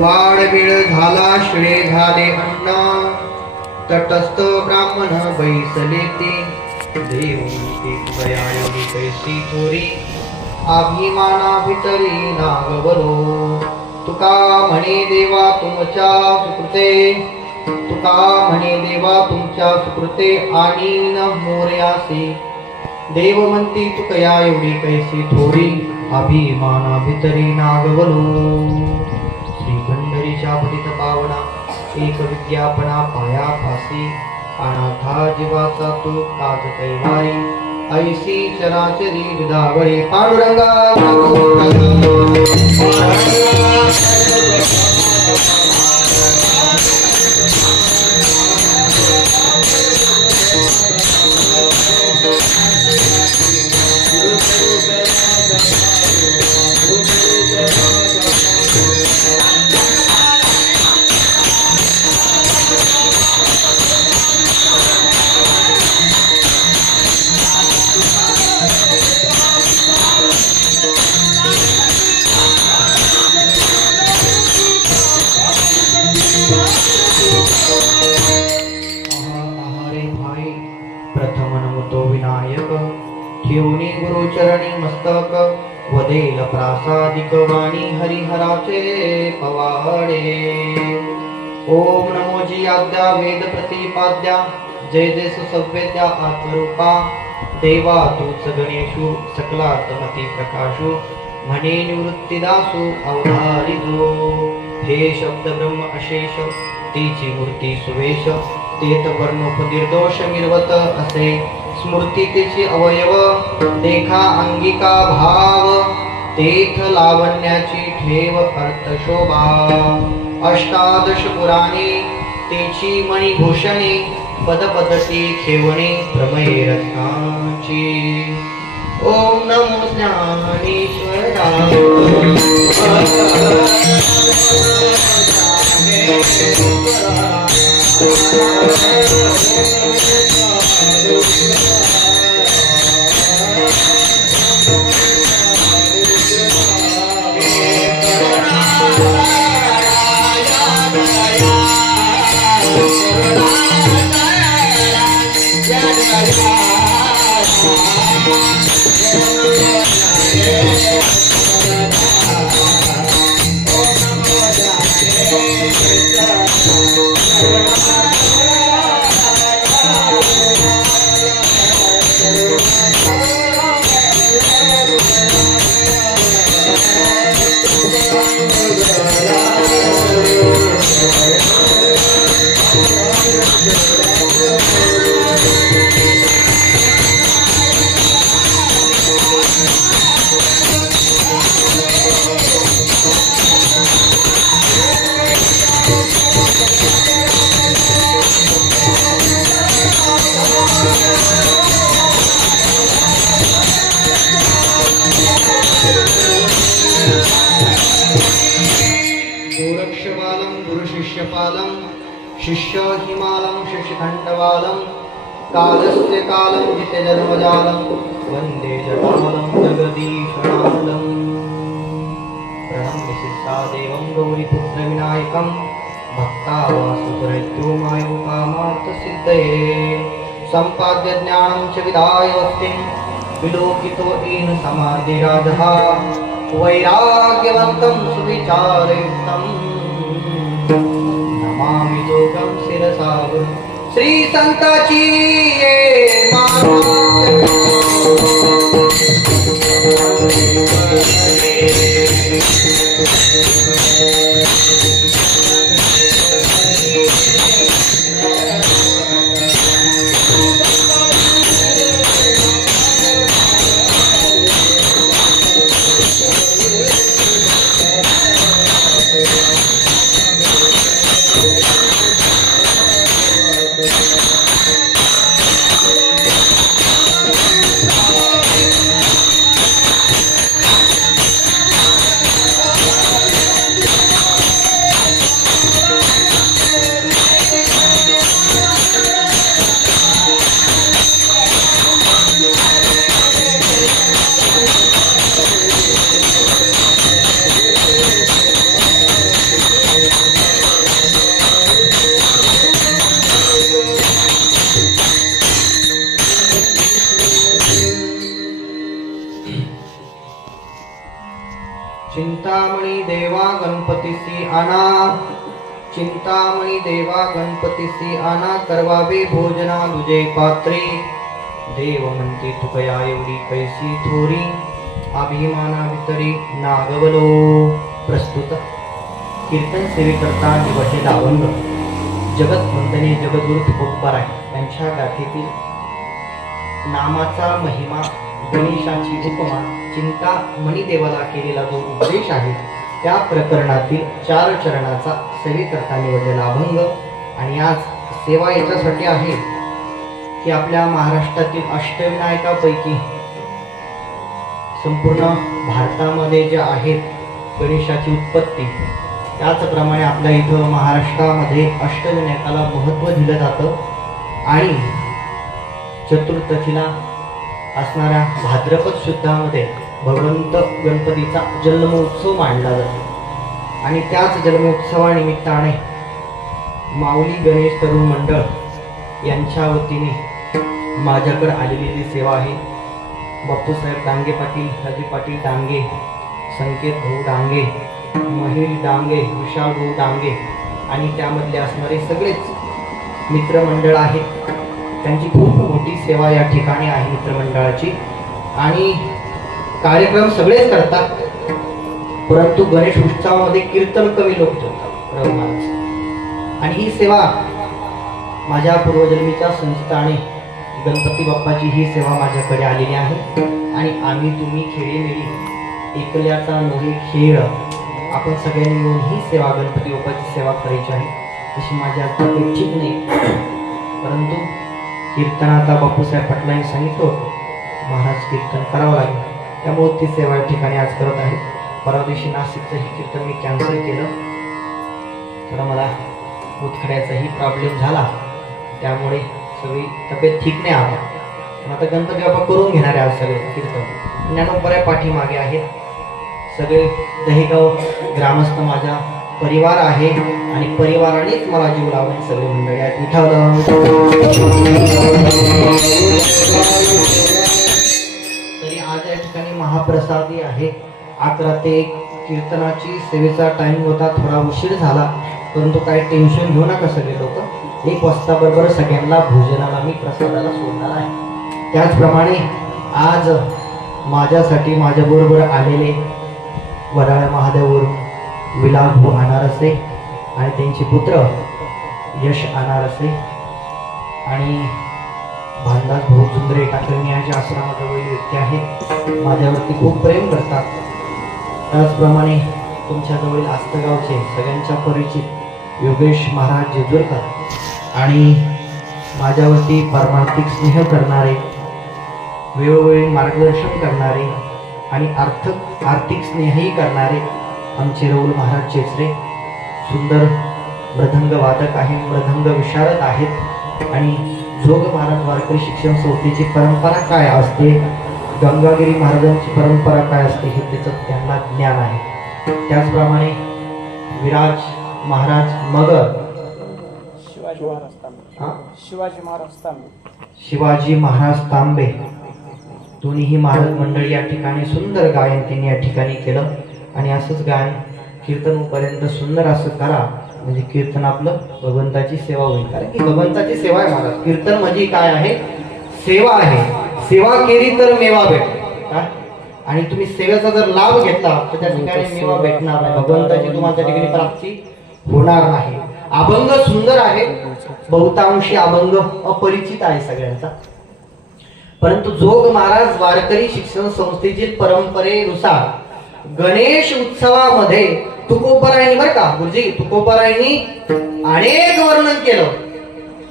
वाढविळ झाला शिळे झाले अन्न तटस्थ ब्राह्मण बैसले ते देव दया एवढी कैसी थोरी अभिमाना भितरी नागवलो तुका म्हणे देवा तुमच्या सुकृते तुका म्हणे देवा तुमच्या सुकृते आणि न मोर्यासी देव म्हणती तुकया एवढी कैसी थोरी अभिमाना भितरी नागवलो श्री पंढरीच्या पतित पावना एक विज्ञापना पाया फासी अनाथा जीवाचा तू काज कैवारी ऐसी चराचरी विधावळे पांडुरंगा प्रथम नमतो विनायक ठेवणी गुरुचरणी मस्तक वदेल प्रासादिक वाणी हरिहराचे पवाडे ओम नमो जी आद्या वेद प्रतिपाद्या जय जय सुसव्यत्या आत्मरूपा देवा तूच गणेशु सकलात्मती प्रकाशु म्हणे निवृत्तीदासु अवधारितो हे शब्द ब्रह्म अशेष तीची मूर्ती सुवेश तेत वर्णोपनिर्दोष निर्वत असे स्मृती तेची अवयव देखा अंगिका भाव तेथ लावण्याची ठेव अर्थ शोभा अष्टादश पुराणे तेची मणिभूषणे पदपदती खेवणे प्रमय रत्नाची ओम नमो ज्ञानेश्वराय शिष्य हिमालम शशिखंडवालम कालस्य कालं जितजन्मजालं वन्दे जटालं जगदीशनालं प्रणम्य शिष्टादेवं गौरीपुत्रविनायकं भक्तावासुप्रत्युमायो कामार्थसिद्धये सम्पाद्य ज्ञानं च विदाय वस्तिं विलोकितो येन समाधि राजः वैराग्यवन्तं सुविचारयुक्तम् नमामि जोगं शिरसा श्री संताची चिंतामणी देवा गणपतीसी आणा, चिंतामणी देवा गणपतीसी आणा, करवावे भोजना तुझे पात्री, देव म्हणते तुकया एवढी कैसी थोरी, अभिमाना वितरी नागवलो. प्रस्तुत कीर्तन सेवेकरता निवडलेला अभंग जगत वंदने जगद्गुरु तुकोबाराय यांच्या गाथेतील नामाचा महिमा, गणेशाची उपमा, चिंतामणी देवाला केलेला जो उपदेश आहे त्या प्रकरणातील 4 चरणाचा सेवेकरता निवडलेला अभंग. आणि आज सेवा याच्यासाठी आहे की आपल्या महाराष्ट्रातील अष्टविनायकापैकी संपूर्ण भारतामध्ये जे आहेत गणेशाची उत्पत्ती, त्याचप्रमाणे आपल्या इथं महाराष्ट्रामध्ये अष्टविनायकाला महत्त्व दिलं जातं. आणि चतुर्थीला असणाऱ्या भाद्रपद शुद्धामध्ये भगवंत गणपतीचा जन्मोत्सव मांडला जातो. आणि त्याच जन्मोत्सवानिमित्ताने माऊली गणेश तरुण मंडळ यांच्या वतीने माझ्याकडे आलेली जी सेवा आहे, बापूसाहेब डांगे पाटील, राजे पाटील डांगे, संकेत भाऊ डांगे, महेश डांगे, विशाल भाऊ डांगे आणि त्यामधले असणारे सगळेच मित्रमंडळ आहेत, त्यांची खूप मोठी सेवा या ठिकाणी आहे मित्रमंडळाची. आणि कार्यक्रम सगळेच करतात, परंतु गणेश उत्सवामध्ये कीर्तन कवी लोक ठेवतात. आणि ही सेवा माझ्या पूर्वजन्मीच्या संचिताने गणपती बाप्पाची ही सेवा माझ्याकडे आलेली आहे. आणि आम्ही तुम्ही खेळेमेळी एकल्याचा नव्हे खेळ, आपण सगळ्यांनी मिळून ही सेवा गणपती बाप्पाची सेवा करायची आहे. तशी माझी आता ठीक नाही, परंतु कीर्तनाचा बापूसाहेब पाटलांनी सांगितलं होतं महाराज कीर्तन करावं लागेल, त्यामुळे ती सेवा या ठिकाणी आज करत आहे. परवा दिवशी नाशिकचं हे कीर्तन मी कॅन्सल केलं, तर मला मुतखड्याचाही प्रॉब्लेम झाला, त्यामुळे सगळी तब्येत ठीक नाही आला. पण आता गणपती बाप्पा करून घेणार आहे आज सगळे कीर्तन. ज्ञानोबऱ्या पाठीमागे आहेत सगळे दहेगाव ग्रामस्थ माझा परिवार आहे आणि परिवारानेच मला जीव लावणे सगळे मंडळी आहेत. तरी आज या ठिकाणी महाप्रसादी आहे. 11 ते 1 कीर्तनाची सेवेचा टाइम होता, थोडा उशीर झाला, परंतु काही टेन्शन घेऊ नका सगळे लोक. 1 वाजता बरोबर सगळ्यांना भोजनाला मी प्रसादाला सोडणार आहे. त्याचप्रमाणे आज माझ्यासाठी माझ्याबरोबर आलेले वडाळा महादेववरून विलास भाऊ अनारसे आणि त्यांचे पुत्र यश अनारसे आणि भानदास भाऊ सुंदरे टाकरणी यांच्या आश्रमाजवळील व्यक्ती आहेत, माझ्यावरती खूप प्रेम करतात. त्याचप्रमाणे तुमच्याजवळील आस्तगावचे सगळ्यांच्या परिचित योगेश महाराज जेजूरकर आणि माझ्यावरती पारमार्थिक स्नेह करणारे, वेळोवेळी मार्गदर्शन करणारे आणि आर्थिक स्नेहही करणारे आमचे राहुल महाराज चेचरे, सुंदर मृदंग वादक आहे, मृदंग विशारद आहेत. आणि जोग महाराज वारकरी शिक्षण संस्थेची परंपरा काय असते, गंगागिरी महाराजांची परंपरा काय असते हे त्याचं त्यांना ज्ञान आहे. त्याचप्रमाणे विराज महाराज मगर, शिवाजी महाराज तांबे दोन्हीही महाराज मंडळी या ठिकाणी सुंदर गायन त्यांनी या ठिकाणी केलं. आणि असंच गायन कीर्तनपर्यंत सुंदर असं करा, म्हणजे कीर्तन आपलं भगवंताची सेवा होईल. कारण की भगवंताची सेवा आहे महाराज. कीर्तन म्हणजे काय आहे, सेवा आहे. सेवा केली तर मेवा भेटेल. आणि तुम्ही सेवेचा जर लाभ घेतला तर त्या ठिकाणी मेवा भेटणार नाही, भगवंताची तुम्हाला त्या ठिकाणी प्राप्ती होणार नाही. अभंग सुंदर आहे, बहुतांशी अभंग अपरिचित आहे सगळ्यांचा, परंतु जोग महाराज वारकरी शिक्षण संस्थेची परंपरेनुसार गणेश उत्सवामध्ये तुकोबारायांनी, बरं का गुरुजी, तुकोबारायांनी अनेक वर्णन केलं,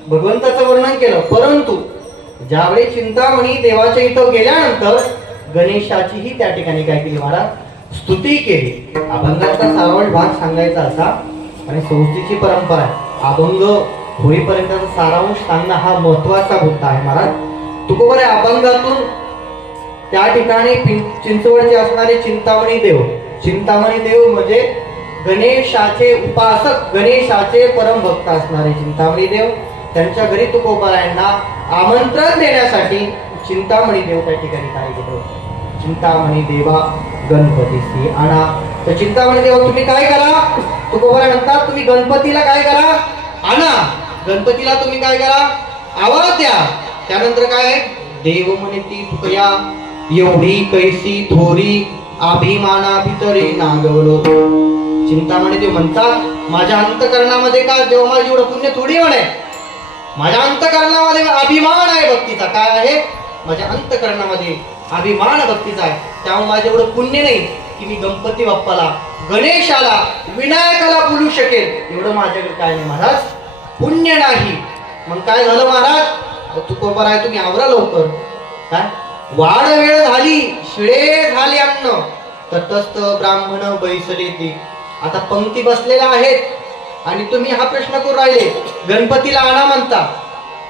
भगवंताचं वर्णन केलं, परंतु ज्यावेळी चिंतामणी देवाच्या इथं गेल्यानंतर गणेशाचीही त्या ठिकाणी काय केली महाराज, स्तुती केली. अभंगाचा सारांश भाग सांगायचा असा, आणि संस्थेची परंपरा आहे अभंग होईपर्यंत सारांश सांगणं हा महत्वाचा मुद्दा आहे महाराज. तुकोबाराय अभंगातून त्या ठिकाणी चिंचवडचे असणारे चिंतामणी देव, चिंतामणी देव म्हणजे गणेशाचे उपासक, गणेशाचे परम भक्त असणारे चिंतामणी देव, त्यांच्या घरी तुकोबारायांना आमंत्रण देण्यासाठी चिंतामणी देव त्या ठिकाणी काय केलं, चिंतामणी देवा गणपतीसी आणा, तर चिंतामणी देवा तुम्ही काय करा, तुकोबराय म्हणतात तुम्ही गणपतीला काय करा, आणा. गणपतीला तुम्ही काय करा, आवाज द्या. त्यानंतर काय, देव म्हणे ती तुकया एवढी कैसी थोरी अभिमाना भितरी नागवलो. चिंतामणी देव म्हणतात माझ्या अंतकरणामध्ये काय देव माझी एवढं पुण्य थोडी म्हणे, माझ्या अंतकरणामध्ये अभिमान आहे भक्तीचा. काय आहे, माझ्या अंतकरणामध्ये अभिमान भक्तीचा आहे. त्यामुळे माझं एवढं पुण्य नाही की मी गणपती बाप्पाला, गणेशाला, विनायकाला बोलू शकेल एवढं माझ्याकडे काय नाही महाराज, पुण्य नाही. मग काय झालं महाराज, तुकोबराय तुम्ही आवरा लवकर. काय वाढ वेळ झाली, शिळे झाले अन्न, तटस्थ ब्राह्मण बैसले ती. आता पंक्ती बसलेल्या आहेत आणि तुम्ही हा प्रश्न करून राहिले गणपतीला आणा म्हणता,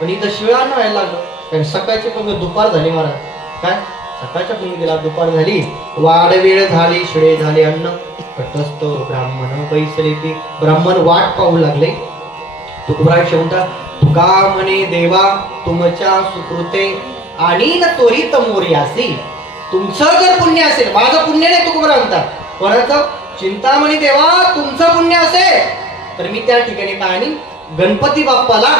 पण इथं शिळा अन्न व्हायला लागलं. कारण सकाळची पंक्ती दुपार झाली महाराज. काय सकाळच्या पंक्तीला दुपार झाली, वाढ वेळ झाली, शिळे झाले अन्न, तटस्थ ब्राह्मण बैसले ती. ब्राह्मण वाट पाहू लागले. तुकोबराय म्हणता तुका म्हणे देवा तुमच्या सुकृते आणि न त्वरित मोर्यासी. तुमचं जर पुण्य असेल, माझं पुण्य नाही तुकोबराय म्हणतात, परत चिंतामणी देवा तुमचं पुण्य असेल तर मी त्या ठिकाणी काय आणि गणपती बाप्पाला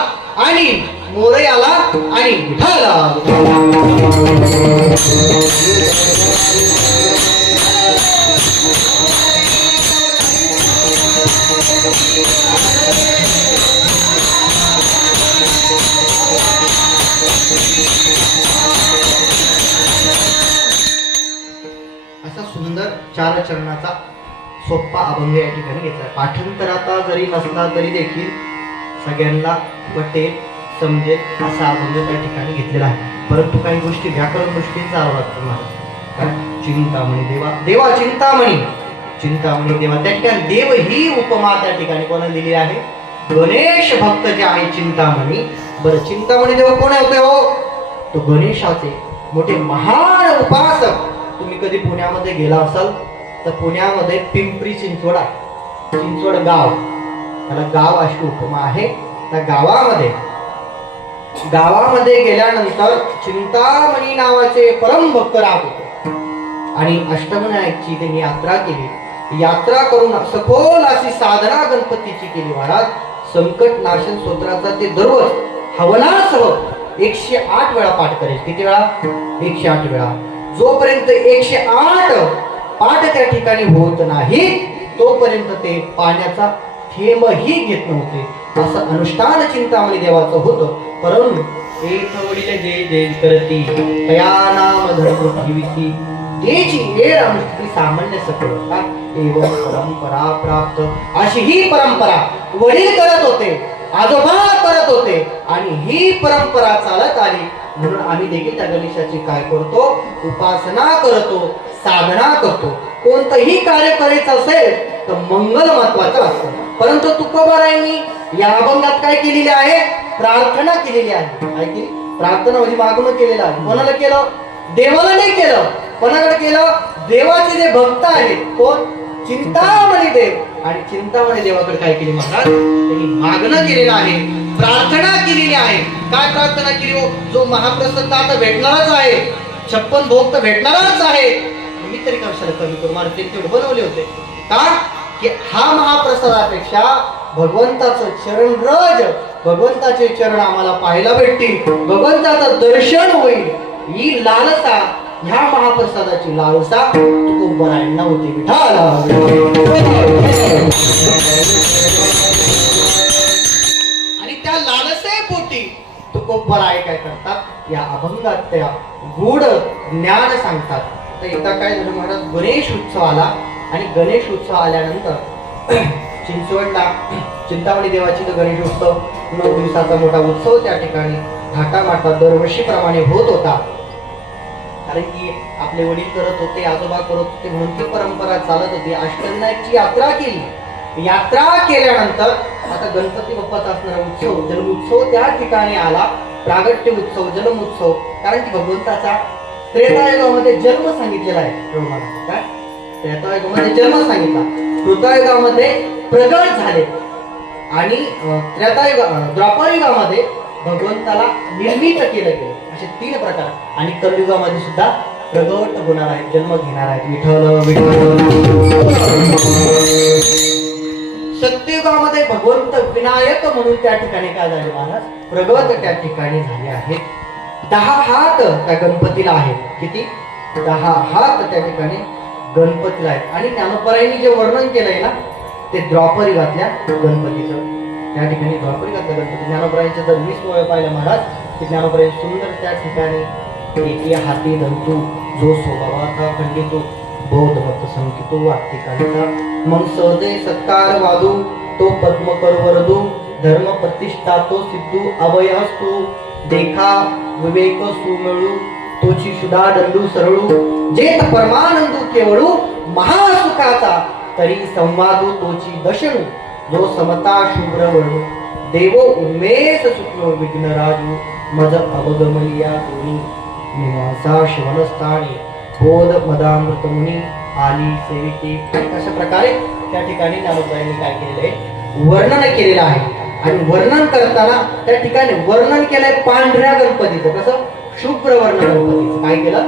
आणि मोरयाला आणि विठाला. असा सुंदर चार चरणाचा सोप्पा अभंग या ठिकाणी घेतला. पाठांतराचा जरी नसला तरी देखील सगळ्यांना पटेल, समजेल असा अभंग त्या ठिकाणी घेतलेला आहे. परंतु काही गोष्टी व्याकरण दृष्टीने जावं लागतं मला. चिंतामणी देवा, देवा चिंतामणी, चिंतामणी देवा. त्या ठिकाणी देव ही उपमा त्या ठिकाणी कोणाला दिली आहे, गणेश भक्त जे आहे चिंतामणी. बरं चिंतामणी देव कोण होते हो, तो गणेशाचे मोठे महान उपासक. तुम्ही कधी पुण्यामध्ये गेला असाल तर पुण्यामध्ये पिंपरी चिंचवड गाव, त्याला गाव अशी उपमा आहे. त्या गावामध्ये गेल्यानंतर चिंतामणी नावाचे परम भक्त राहत होते आणि अष्टविनायकची त्यांनी यात्रा केली. यात्रा करून सखोल अशी साधना गणपतीची केली महाराज. संकट नाशन स्तोत्राचा ते दररोज हवनासह 108 वेळा पाठ करेल. किती वेळा, 108 वेळा. जोपर्यंत 108 पाठ त्या ठिकाणी होत नाही तोपर्यंत ते पाण्याचा थेंबही घेत नव्हते. असं अनुष्ठान चिंतामणी देवाचं होतं. परंतु एक वडील जे जे करती तया नाम धर्म जीविती तेची वेळ अनुष्ठी सामान्य सकळता एवं परंपरा प्राप्त. अशी ही परंपरा वडील करत होते, आजोबा करत होते आणि ही परंपरा चालत आली. म्हणून आम्ही देखील त्या गणेशाची काय करतो, उपासना करतो, साधना करतो. कोणतंही कार्य करायचं असेल तर मंगल महत्वाचं असतं. परंतु तुकोबारायांनी या अभंगात काय केलेले आहे, प्रार्थना केलेली आहे. काय केली, प्रार्थना म्हणजे मागणं केलेलं आहे. कोणाला केलं, देवाला नाही केलं. कोणाकडे केलं, देवाचे जे भक्त आहेत कोण, चिंतामणी देव. आणि चिंतामणी देवाकडे काय केली महाराज, त्यांनी मागणं केलेलं आहे, प्रार्थना केलेली आहे. काय प्रार्थना केली हो, जो महाप्रसाद आता भेटणारच आहे, 56 भोग तर भेटणारच आहे, मी तरी कशाला कमी करू, मला तेवढे बनवले होते का, की हा महाप्रसादापेक्षा भगवंताचं चरण रज, भगवंताचे चरण आम्हाला पाहायला भेटतील, भगवंताचं दर्शन होईल, ही लालसा, ह्या महाप्रसादाची लालसा तुकोबारायांना होती. विठाला. आणि त्या लालसेपोटी तुकोबाराय काय करतात, या अभंगात त्या गूढ ज्ञान सांगतात. तर एकदा काय झालं महाराज, गणेश उत्सव आला आणि गणेश उत्सव आल्यानंतर चिंचवडला चिंतामणी देवाची तर गणेश उत्सव 9 दिवसाचा मोठा उत्सव त्या ठिकाणी थाटामाटा दरवर्षीप्रमाणे होत होता. कारण की आपले वडील करत होते, आजोबा करत होते, म्हणून ती परंपरा चालत होती. अष्टविनायकची यात्रा केली. यात्रा केल्यानंतर आता गणपती बाप्पाचा असणारा उत्सव, जन्मोत्सव त्या ठिकाणी आला. प्रागट्य उत्सव, जन्मोत्सव, कारण की भगवंताचा त्रेतायुगामध्ये जन्म सांगितलेला आहे. काय त्रेतायुगामध्ये जन्म सांगितला, कृतायुगामध्ये प्रगट झाले आणि द्वापारयुगामध्ये भगवंताला निर्मित केलं गेलं. असे 3 प्रकार. आणि कलियुगामध्ये सुद्धा प्रगट होणार आहेत, जन्म घेणार आहेत. विठ्ठल विठ्ठल. सत्ययुगामध्ये भगवंत विनायक म्हणून त्या ठिकाणी काय झाले महाराज, प्रगट त्या ठिकाणी झाले आहेत. 10 हात त्या गणपतीला आहेत. किती? 10 हात त्या ठिकाणी गणपतीला आहेत. आणि ज्ञानोबरायांनी जे वर्णन केलंय ना ते द्वापर युगातल्या गणपतीचं, त्या ठिकाणी द्वापर युगातल्या गणपती ज्ञानोबरायांचे जर 20 वेळ पाहिलं महाराज की ज्ञानोबराय सुंदर त्या ठिकाणी एकी हाती दंतू जो स्वभावाचा खंडितो बौद्ध मत संकितो वाक्तिकांचा मग सहजे सत्कार वादू तो पद्म करवरदू धर्म प्रतिष्ठा तो सिद्धू अभय असतो देखा विवेक सुमिळू तोची सुधा दंडू सरळू जेत परमानंदू केवळू महासुखाचा तरी संवादू तोची दशणू जो समता शुभ्र वळू देवो उन्मेष सुखनो विघ्न राजू मज अवगमनिया दोनी निवासा शिवनस्थानी बोध मदामृत मुनी आली सेविकी. अशा प्रकारे त्या ठिकाणी ज्ञानोबरायांनी काय केलेलं आहे, वर्णन केलेलं आहे. आणि वर्णन करताना त्या ठिकाणी वर्णन केलंय पांढऱ्या गणपतीचं. कसं? शुभ्र वर्ण गणपतीचं. काय केलं?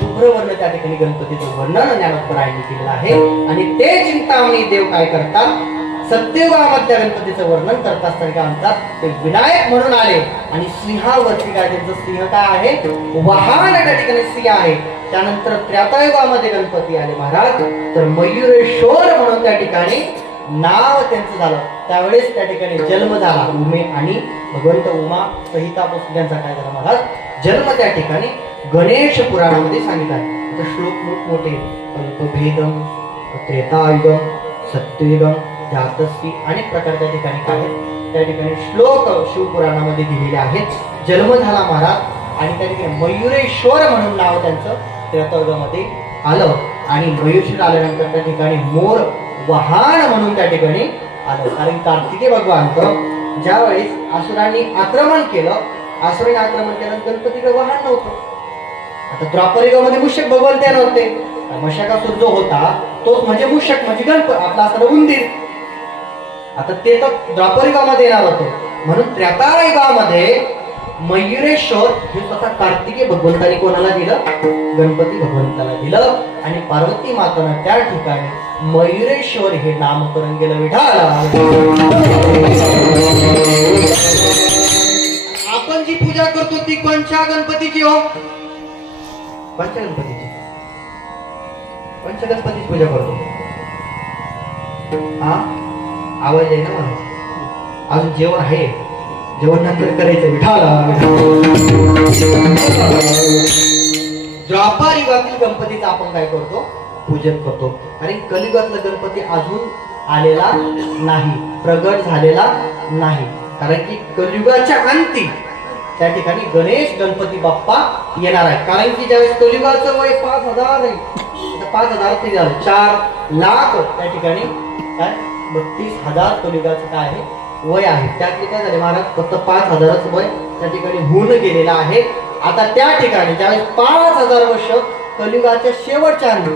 शुभ्र वर्ण त्या ठिकाणी गणपतीचं वर्णन ज्ञानोबरायांनी केलेलं आहे. आणि ते चिंतामणी देव काय करतात, सत्ययुगामधल्या गणपतीचं वर्णन करत असताना काय म्हणतात, ते विनायक म्हणून आले. आणि सिंहावरती काय त्यांचं सिंह काय आहे, वाहन त्या ठिकाणी सिंह आहे. त्यानंतर त्रेतायुगामध्ये गणपती आले महाराज, तर मयुरेश्वर म्हणून त्या ठिकाणी नाव त्यांचं झालं. त्यावेळेस त्या ठिकाणी जन्म झाला. उमे आणि भगवंत उमा सहितापासून त्यांचा काय झाला महाराज, जन्म त्या ठिकाणी गणेश पुराणामध्ये सांगितलं आहे. तर श्लोक मोठमोठे अल्पभेदम त्रेतायुगम सत्ययुगम जातस्वी अनेक प्रकार त्या ठिकाणी काय आहेत, त्या ठिकाणी श्लोक शिवपुराणामध्ये दिलेले आहेत. जन्म झाला महाराज आणि त्या ठिकाणी मयुरेश्वर म्हणून नाव त्यांचं त्रेतायुगामध्ये आलं. आणि मयुरेश्वर आल्यानंतर त्या ठिकाणी मोर वाहन म्हणून त्या ठिकाणी आलं. कारण कार्तिकेय भगवान ज्या वेळेस असुरांनी आक्रमण केलं, असुरांनी आक्रमण केलं, गणपतीकडे वाहन नव्हतं. आता द्वापर युगामध्ये मूषक भगवान त्या नव्हते. मशाकासूर जो होता तोच म्हणजे मूषक म्हणजे गणपती आपला असणारा उंदीर. आता ते तर द्वापर युगामध्ये येणार होतं. म्हणून त्रेतायुगामध्ये मयुरेश्वर हे स्वतः कार्तिकेय भगवंताने कोणाला दिलं, गणपती भगवंताला दिलं. आणि पार्वती मातानं त्या ठिकाणी मयुरेश्वर हे नामकरण केलं. विठाला आपण जी पूजा करतो ती कोणत्या गणपतीची हो, पंचगणपतीची. पंचगणपतीची पूजा करतो. हा आवाज आहे ना मला, अजून जेवण आहे, जेवण नंतर करायचं. विठाला द्वापर युगातील गणपतीचं आपण काय करतो, पूजन करतो. आणि कलियुगातला गणपती अजून आलेला नाही, प्रगट झालेला नाही. कारण की कलियुगाच्या अंती त्या ठिकाणी गणेश गणपती बाप्पा येणार आहे. कारण की ज्यावेळेस कलियुगाचं वय 5000 आहे, 5000 ते 4 लाख त्या ठिकाणी काय 32,000 कलियुगाचं काय आहे वय आहे. त्यातले काय झाले महाराज, फक्त 5000च वय त्या ठिकाणी होऊन गेलेलं आहे. आता त्या ठिकाणी ज्यावेळेस 5000 वर्ष कलियुगाच्या शेवटच्या अंती,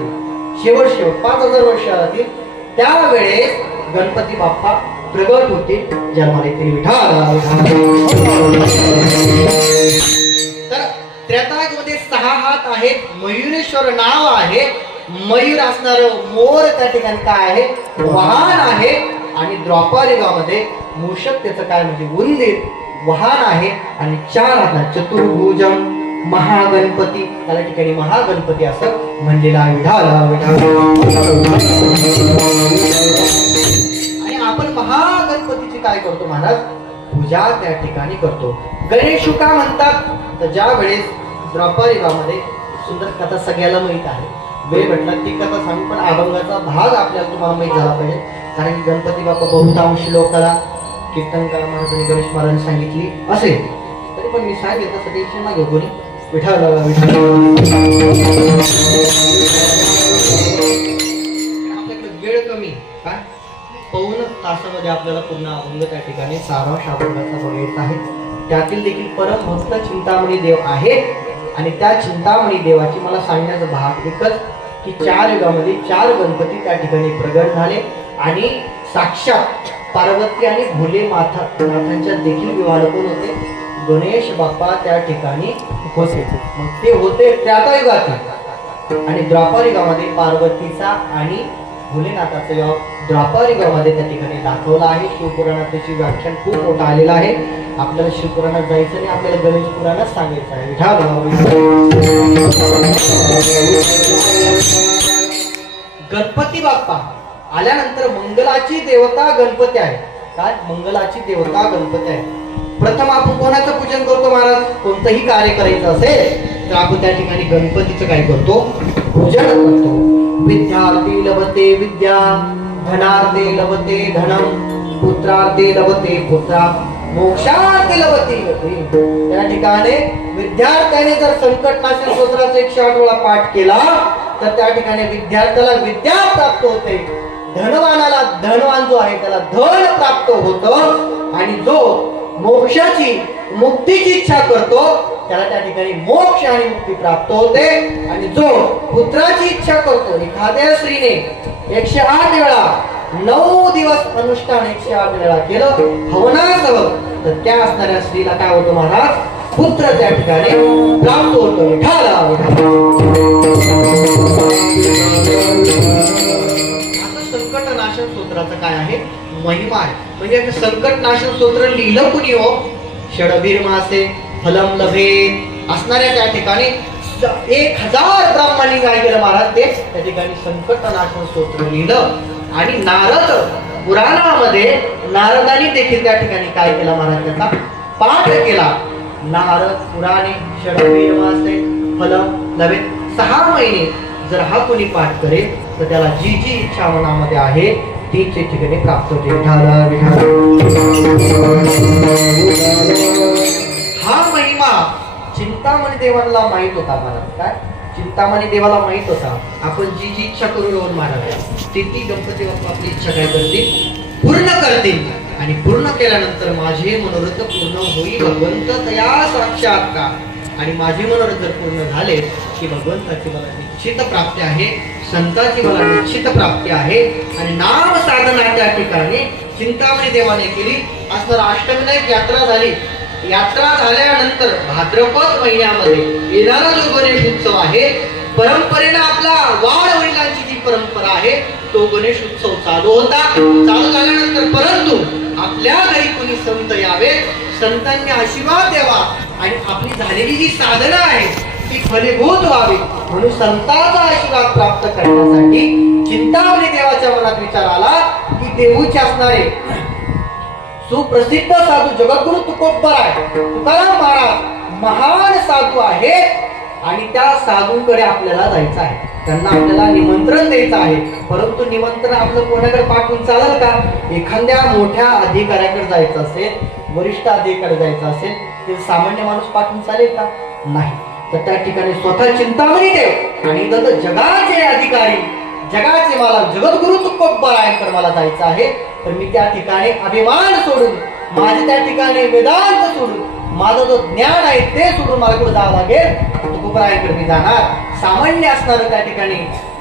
शेवट 5000 वर्ष राहतील, त्यावेळेस गणपती बाप्पा प्रगट होतील, जन्माला येतील. विठाला तर त्रेतायुगामध्ये 6 हात आहेत, मयुरेश्वर नाव आहे, मयूर असणार मोर त्या ठिकाणी काय आहे, वाहन आहे. आणि द्वापर युगामध्ये मूषक त्याचं काय म्हणजे उंदीर वाहन आहे. आणि 4 हात चतुर्भुजम महागणपती, त्या ठिकाणी महागणपती असं म्हणलेलं आहे. विठाला आणि आपण महागणपतीची काय करतो महाराज, पूजा त्या ठिकाणी करतो. गणेशू का म्हणतात, तर ज्या वेळेस द्वापर युगामध्ये सुंदर कथा सगळ्याला माहित आहे, वेळ भेटला ती कथा सांगू, पण अभंगाचा भाग आपल्याला तुम्हाला माहित झाला पाहिजे. कारण की गणपती बाप्पा बहुतांश लोकांना कीर्तनकार महाराजांनी गणेश महाराजांनी सांगितली असेल, तरी पण मी सांगेल तसं टेन्शन ना घेऊ कोणी. विठाला आपल्याकडे वेळ कमी, काय पाऊण तासामध्ये आपल्याला पूर्ण अभंग त्या ठिकाणी सारांश अभंगाचा बघायचा आहे. त्यातील देखील परम भक्त चिंतामणी देव आहे. आणि त्या चिंतामणी देवाची मला सांगण्याचा भाग एकच की 4 युगामध्ये 4 गणपती त्या ठिकाणी प्रगट झाले. आणि साक्षात पार्वती आणि भोले नाथांच्या देखील विवाह कोण होते, गणेश बाप्पा त्या ठिकाणी उपस्थित. मग ते होते त्रेतायुगात आणि द्वापार युगामध्ये पार्वतीचा आणि भोलेनाथाचा योग द्वापार युगामध्ये त्या ठिकाणी दाखवला आहे. शिवपुराणात त्याची व्याख्यान खूप मोठा आलेला आहे. आपल्याला शिवपुराणात जायचं नाही, आपल्याला गणेश पुराणात सांगायचं आहे. गणपती बाप्पा आल्यानंतर मंगलाची देवता गणपती आहे. काय मंगलाची देवता गणपती आहे. प्रथम आपण कोणाचं पूजन करतो महाराज? कोणतंही कार्य करायचं असेल तर आपण त्या ठिकाणी गणपतीचं काय करतो? पूजन करतो. विद्यार्थी लभते विद्या, धनार्थे लभते धनम, पुत्रार्थे लभते पुत्रा, मोक्षार्थे लभते गती. त्या ठिकाणी विद्यार्थ्याने जर संकटनाशक स्तोत्राचा 108 वेळा पाठ केला तर त्या ठिकाणी विद्यार्थ्याला विद्या प्राप्त होते. धनवानाला धनवान जो आहे त्याला धन प्राप्त होतं आणि जो मोक्षाची मुक्तीची इच्छा करतो त्याला त्या ठिकाणी मोक्ष आणि मुक्ती प्राप्त होते. आणि जो पुत्राची इच्छा करतो, एखाद्या स्त्रीने 108 वेळा 9 दिवस अनुष्ठान 108 वेळा केलं हवनासह तर त्या असणाऱ्या स्त्रीला काय होतं महाराज? पुत्र त्या ठिकाणी प्राप्त होतो. संकटनाशक स्तोत्राचं काय आहे? महिमा आहे. म्हणजे संकटनाशक स्तोत्र लिहिलं कुणी हो? षडभीर मासे फलम लभेत असणाऱ्या त्या ठिकाणी 1000 ब्राह्मणांनी काय केलं महाराज? ते त्या ठिकाणी संकटनाशक स्तोत्र लिहिलं. आणि नारद पुराणामध्ये नारदांनी देखील त्या ठिकाणी काय केलं महाराज? त्याचा पाठ केला. नारद पुराणे षडभीर मासे फलम लभेत 6 महिने जर हा कोणी पाठ करेल तर त्याला जी जी इच्छा मनामध्ये आहे तीच ठिकाणी प्राप्त होते. हा महिमा चिंतामणी देवाला माहित होता महाराज. काय चिंतामणी देवाला माहित होता आपण जी जी इच्छा करू रोहन महाराज ती गणपती बाप्पा आपली इच्छा काय करतील? पूर्ण करतील. आणि पूर्ण केल्यानंतर माझे मनोरथ पूर्ण होई भगवंत तया साक्षात्कार. आणि माझे मनोरथ जर पूर्ण झाले की भगवंताची मला निश्चित प्राप्ती आहे, संतांची मला निश्चित प्राप्ती आहे. आणि नाम साधना त्या ठिकाणी चिंतामणी देवाने केली. असणार अष्टविनायक यात्रा झाली. यात्रा झाल्यानंतर भाद्रपद महिन्यामध्ये येणारा जो गणेश उत्सव आहे परंपरेनं आपला वाढ वडिलांची जी परंपरा आहे तो गणेश उत्सव चालू होता. चालू झाल्यानंतर परंतु आपल्या घरी कोणी संत यावे, संतांनी आशीर्वाद द्यावा आणि आपली झालेली जी साधना आहे ती फलीभूत व्हावी म्हणून संतांचा आशीर्वाद प्राप्त करण्यासाठी चिंतामणी देवाच्या मनात विचार आला की देऊचे असणारे सुप्रसिद्ध साधू जगद्गुरु तुकोबराय तुकाराम महाराज महान साधू आहेत आणि त्या साधूंकडे आपल्याला जायचं आहे. त्यांना आपल्याला निमंत्रण द्यायचं आहे. परंतु निमंत्रण आपलं कोणाकडे पाठवून चालेल का? एखाद्या मोठ्या अधिकाऱ्याकडे जायचं असेल, वरिष्ठ अधिकाऱ्याकडे जायचं असेल ते सामान्य माणूस पाठवून चालेल का? नाही. तर त्या ठिकाणी स्वतः चिंतामणी देव आणि जगाचे अधिकारी जगाचे मला जगद्गुरु तुकोबरायांकडे मला जायचं आहे. तर मी त्या ठिकाणी अभिमान सोडून माझे त्या ठिकाणी वेदांत सोडून माझं जो ज्ञान आहे ते सोडून मला कुठे जावं लागेल? तुकोबरायांकडे मी जाणार. सामान्य असणार त्या ठिकाणी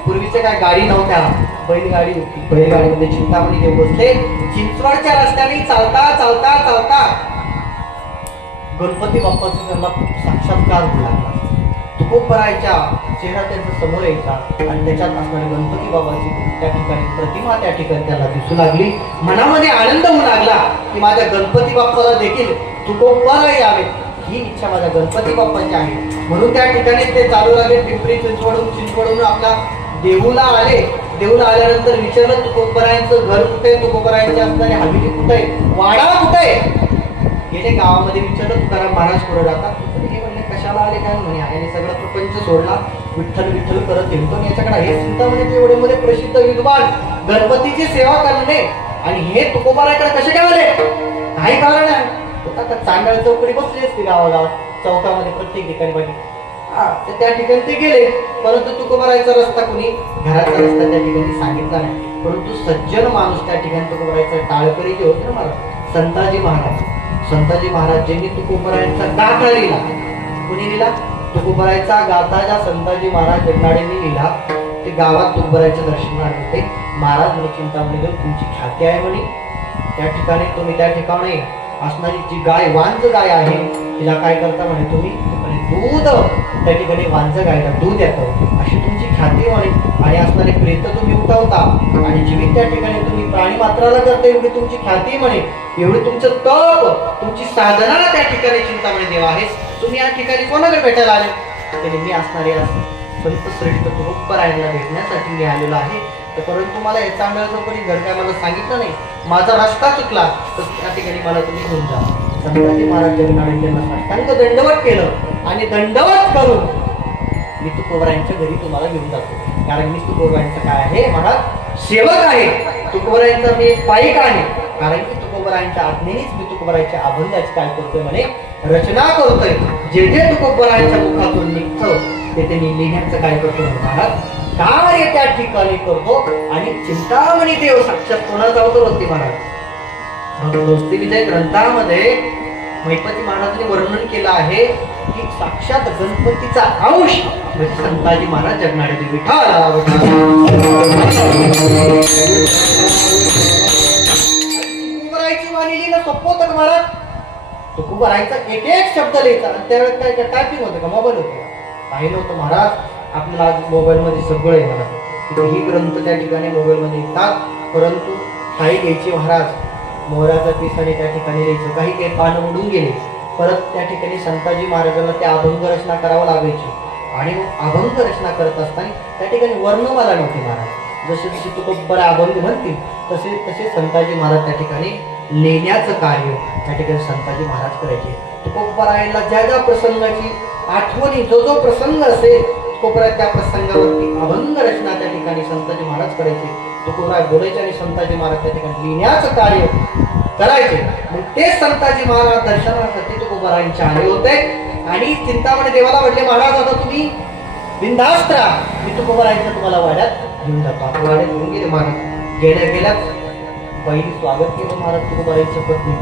पूर्वीचे काय गाडी नव्हत्या, बैलगाडी होती. बैलगाडीमध्ये चिंतामणी देव बसले. चिंचवडच्या रस्त्याने चालता चालता चालता गणपती बाप्पाचा त्यांना साक्षात्कार होऊ लागला. तुकोबरायच्या चेहरा त्यांच्या समोर यायचा आणि त्याच्यात असणारी गणपती बाबाची त्या ठिकाणी प्रतिमा त्या ठिकाणी त्याला दिसू लागली. मनामध्ये आनंद होऊ लागला की माझ्या गणपती बाप्पाला देखील तुकोबराय यावे ही इच्छा माझ्या गणपती बाप्पाची आहे. म्हणून त्या ठिकाणी ते चालू लागले. पिंपरी चिंचवडून आपला देऊला आले. देऊला आल्यानंतर विचारलं तुकोबरायांचं घर कुठे आहे, तुकोबरायांची असणारी हवेली कुठे आहे, वाडा कुठे आहे. गेले गावामध्ये विचारलं तुकाराम महाराज कुठे राहतात. कशाला आले काय म्हणे याने सगळा प्रपंच सोडला, विठ्ठल विठ्ठल करत हिंडतो. याच्याकडे हे चिंतामणी एवढे मध्ये प्रसिद्ध विद्वान गणपतीची सेवा करणे आणि हे तुकोबरायकडे कसे काय आले? काही कारण आहे. चांदळ चौकडी बसली असते गावागावात चौकामध्ये प्रत्येक ठिकाणी पाहिजे त्या ठिकाणी ते गेले. परंतु तुकोबरायचा रस्ता कोणी घराचा रस्ता त्या ठिकाणी सांगितला नाही. परंतु सज्जन माणूस त्या ठिकाणी तुकोबरायचा टाळकरी जे होते ना महाराज संताजी महाराज ज्यांनी तुकोबरायांचा गाथा लिहिला. कोणी लिहिला? तुकोबरायचा गाथा ज्या संताजी महाराज जगनाडेंनी लिहिला ते गावात तुकोबरायचे दर्शन आले होते. महाराज म्हणे चिंतामणी देव तुमची ख्याती आहे म्हणे, त्या ठिकाणी तुम्ही त्या ठिकाणी असणारी जी गाय वांज गाय आहे तिला काय करता म्हणे तुम्ही म्हणे दूध त्या ठिकाणी वांज गायला दूध येतं अशी तुमची ख्याती म्हणे. आणि असणारे प्रेत तुम्ही उठवता आणि जीवित त्या ठिकाणी तुम्ही प्राणी मात्राला करता एवढी तुमची ख्याती म्हणे. एवढी तुमचं तप तुमची साधना त्या ठिकाणी चिंतामणी देव आहे. तुम्ही या ठिकाणी कोणाला भेटायला आले? त्याने मी असणारे संत श्रेष्ठ तुकोबरायांना भेटण्यासाठी मी आलेलो आहे. तर परंतु मला याचा अंदाज कोणी घर काय मला सांगितलं नाही. माझा रस्ता चुकला तर त्या ठिकाणी मला तुम्ही घेऊन जा. संताजी महाराज जगनाडे त्यांना साष्टांग दंडवत केलं आणि दंडवत करून मी तुकोबरायांच्या घरी तुम्हाला घेऊन जातो. कारण मी तुकोबरायांचं काय आहे महाराज सेवक आहे. तुकोबरायांचा मी एक पाईक आहे. कारण की तुकोबरायांच्या आज्ञेनेच मी तुकोबरायांच्या अभंगाची काय करतोय म्हणे रचना करतोय. जे जे तुकोबरायांच्या मुखातून निघतं ते मी लिहिण्याचं काय करतो महाराज कार्य त्या ठिकाणी करतो. आणि चिंतामणी देव साक्षात कोणाचा अवतार महाराज दोस्ती विजय ग्रंथामध्ये महिपती महाराजांनी वर्णन केलं आहे की साक्षात गणपतीचा अंश म्हणजे संताजी महाराज जगनाडे देव विठ्ठल. तुकोबरायची वाणी लिहिणं सोपं होतं का महाराज? तुकोबरायचा एक एक शब्द लिहायचा आणि त्यावेळेस काय टायपिंग होतं का मोबाईल होतं काही नव्हतं महाराज. आपल्याला आज मोबाईल मध्ये सगळं आहे महाराज. कितीही ग्रंथ त्या ठिकाणी मोबाईल मध्ये येतात परंतु काही घ्यायची महाराज मोहराचा पिसाने त्या ठिकाणी लिहायचं. काही काही पानं उडून गेले परत त्या ठिकाणी संताजी महाराजांना त्या अभंग रचना करावं लागायची. आणि मग अभंग रचना करत असताना त्या ठिकाणी वर्णमाला नव्हती महाराज. जसे जसे तुकोबरा अभंग म्हणतील तसे तसे संताजी महाराज त्या ठिकाणी लिहिण्याचं कार्य त्या ठिकाणी संताजी महाराज करायचे. तुकोबरायांना ज्या ज्या प्रसंगाची आठवणी जो जो प्रसंग असेल तुकोबराय त्या प्रसंगावरती अभंग रचना त्या ठिकाणी संताजी महाराज करायचे. तुकोबराय बोलायचे आणि संताजी महाराज त्या ठिकाणी लिहिण्याचं कार्य करायचे. मग ते संताजी महाराज दर्शनासाठी तुकोबरायांचे आले होते आणि चिंतामणी देवाला म्हटले महाराज आता तुम्ही बिनधास्त राहा. मी तुकोबरायांच्या तुम्हाला वाड्यात घेऊन जातो. आपण वाड्यात घेऊन गेले महाराज. गेल्या गेल्याच पहिली स्वागत केलं महाराज तुकोबरायांच्या पत्नी.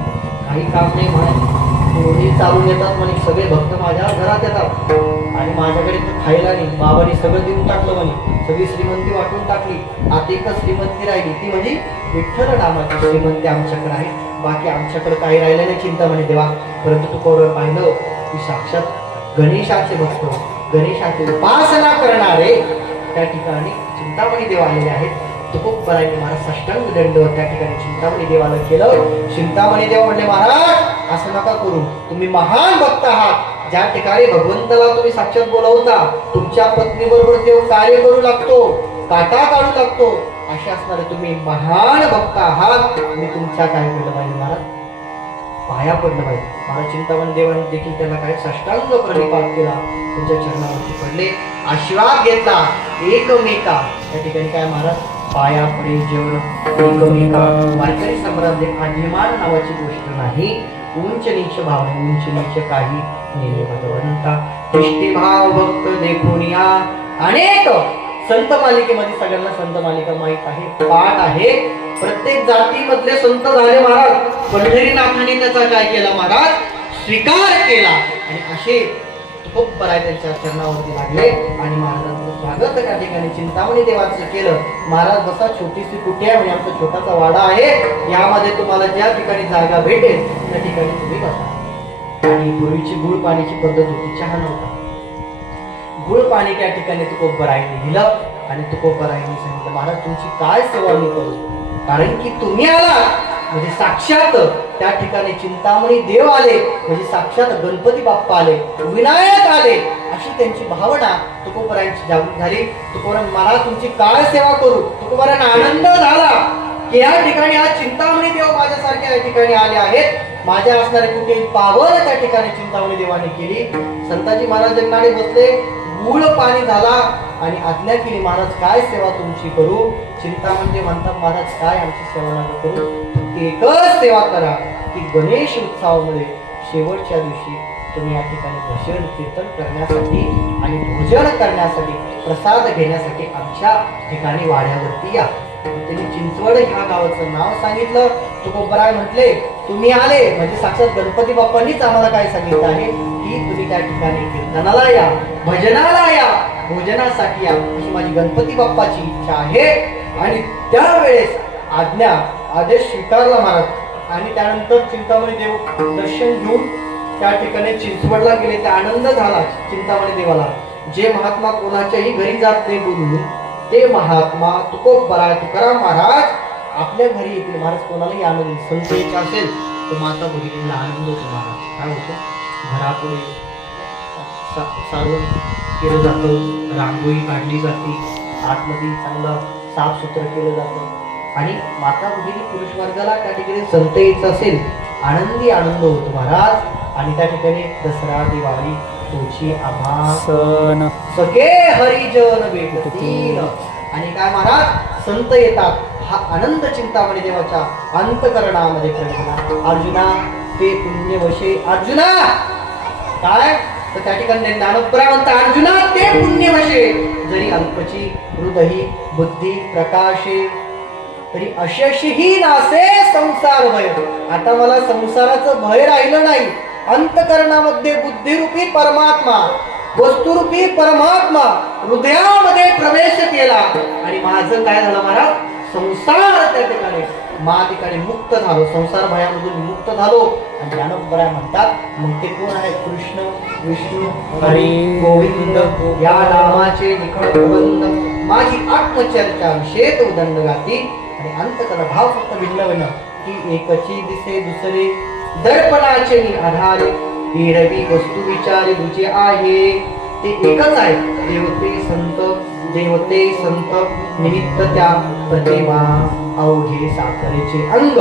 काही काम नाही महाराज दोन्ही चालून येतात म्हणे. सगळे भक्त माझ्या घरात येतात आणि माझ्याकडे तर खायला नाही. बाबांनी सगळं देऊन टाकलं म्हणे. सगळी श्रीमंती वाटून टाकली. आता एकच श्रीमंती राहिली ती म्हणजे विठ्ठल नामाची श्रीमंती आमच्याकडे आहे. बाकी आमच्याकडे काही राहिलं नाही चिंतामणी देवा. परंतु तू कोण पाहिलं की साक्षात गणेशाचे भक्त गणेशाची उपासना करणारे त्या ठिकाणी चिंतामणी देव आलेले आहेत. तुकोबरायांनी महाराज साष्टांग दंडवत त्या ठिकाणी चिंतामणी देवाला केलं. चिंतामणी देव म्हणले महाराज असं नका करू. तुम्ही महान भक्त आहात. ज्या ठिकाणी भगवंताला तुम्ही साक्षात बोलवता तुमच्या पत्नी बरोबर देव कार्य करू लागतो काटा काढू लागतो असे असणारे तुम्ही महान भक्त आहात. मी तुमच्या काय केलं पाहिजे महाराज पाया पडलं पाहिजे. महाराज चिंतामणी देवाने देखील त्यांना काय साष्टांग प्रणिपात केला. तुमच्या चरणावरती पडले आशीर्वाद घेतला एकमेका. त्या ठिकाणी काय महाराज पाया पडे जेवण एकमेका. वारकरी सम्राट अभिमान नावाची गोष्ट नाही. उंच नीच भावने उंच नीच काही नेले भगवंता. दृष्टी भाव भक्त देखून या अनेक संत मालिकेमध्ये सगळ्यांना संत मालिका माहित आहे पाठ आहे. प्रत्येक जातीमधले संत झाले महाराज. पंढरीनाथाने त्याचा काय केला महाराज स्वीकार केला आणि असे तुकोबराय त्यांच्या चरणावरती लागले आणि महाराजांचं स्वागत त्या ठिकाणी चिंतामणी देवाचं केलं. महाराज बसा छोटीशी कुटी आहे म्हणजे आमचा छोटासा वाडा आहे. यामध्ये तुम्हाला ज्या ठिकाणी जागा भेटेल त्या ठिकाणी तुम्ही बसा. आणि पूर्वीची गुळ पाण्याची पद्धत होती. चहा नव्हता. गुळ पाणी त्या ठिकाणी तुकोबरायांनी दिलं आणि तुकोबरायांनी सांगितलं महाराज तुमची काय सेवा मी करू. कारण की तुम्ही आला म्हणजे साक्षात त्या ठिकाणी चिंतामणी देव आले म्हणजे साक्षात गणपती बाप्पा आले विनायक आले अशी त्यांची भावना तुकोबरायांची जागृत झाली. तुकोबराय मला तुमची काय सेवा करू. तुकोबरायांना आनंद झाला की या ठिकाणी आज चिंतामणी देव माझ्यासारखे या ठिकाणी आले आहेत. माझ्या असणारे कुठे पावन त्या ठिकाणी चिंतामणी देवाने केली. संताजी महाराज जगनाडे बसले गुळ पाणी झाला आणि आज्ञा केली महाराज काय सेवा तुमची करू. चिंतामणी म्हणतात महाराज काय आमची सेवा नका करू. एकच सेवा करा की गणेश उत्सवामध्ये शेवटच्या दिवशी तुम्ही या ठिकाणी भजन कीर्तन करण्यासाठी आणि भोजन करण्यासाठी प्रसाद घेण्यासाठी आमच्या ठिकाणी वाड्यावरती या. त्यांनी चिंचवड ह्या गावाचं नाव सांगितलं. तुकोबराय म्हटले तुम्ही आले म्हणजे साक्षात गणपती बाप्पांनीच आम्हाला काय सांगितलं आहे की तुम्ही त्या ठिकाणी कीर्तनाला या भजनाला या भोजनासाठी या अशी माझी गणपती बाप्पाची इच्छा आहे. आणि त्यावेळेस आदेश स्वीकारला महाराज. आणि त्यानंतर चिंतामणी देव दर्शन घेऊन त्या ठिकाणी चिंचवडला गेले. ते आनंद झाला चिंतामणी देवाला. जे महात्मा कोणाच्याही घरी जात नाही बोलून ते महात्मा तुकोबराय तुकाराम महाराज आपल्या घरी येतील. महाराज कोणालाही आनंद संस्थेचा असेल तर माता भगिनीला आनंद होतो. महाराज काय होतं, घरापुढे सारवण केलं जातं, रांगोळी काढली जाते, आतमध्ये चांगलं साफसुथरं केलं जातं आणि माता भगिनी पुरुष वर्गाला त्या ठिकाणी संत यायचं असेल आनंदी आनंद होतो महाराज. आणि त्या ठिकाणी दसरा दिवाळी तुळशी आम्हा सण सगळे हरिजन भेटतील. आणि काय महाराज संत येतात. हा आनंद चिंतामणी देवाच्या अंतकरणामध्ये प्रगटला. अर्जुना ते पुण्यवशे, अर्जुना काय तर त्या ठिकाणी ज्ञानोबराय म्हणतात अर्जुना ते पुण्यवशे जरी अल्पची हृदयी बुद्धी प्रकाशे तरी अशी नासे संसार भय. आता मला संसाराचं भय राहिलं नाही. अंतकरणामध्ये बुद्धिरूपी परमात्मा, वस्तुरूपी परमात्मा हृदयामध्ये प्रवेश केला आणि माझं काय झालं महाराज, संसार त्या ठिकाणी ठिकाणी मुक्त झालो, संसार भयामधून मुक्त झालो. आणि ज्ञानोबराय म्हणतात मग ते कोण आहे, कृष्ण विष्णू हरी गोविंद या नामाचे निखळ प्रबंध माझी आत्मचर्चा विषेत उदंड गाती. आणि अंतकरण भाव फक्त भिन्न की एकची दिसे दुसरे दर्पणाचे आधारे हिरवी वस्तू विचारे दुचे आहे ते एकच आहे. देवते संत निमित्त त्या प्रतिमा अवघे साखरेचे अंग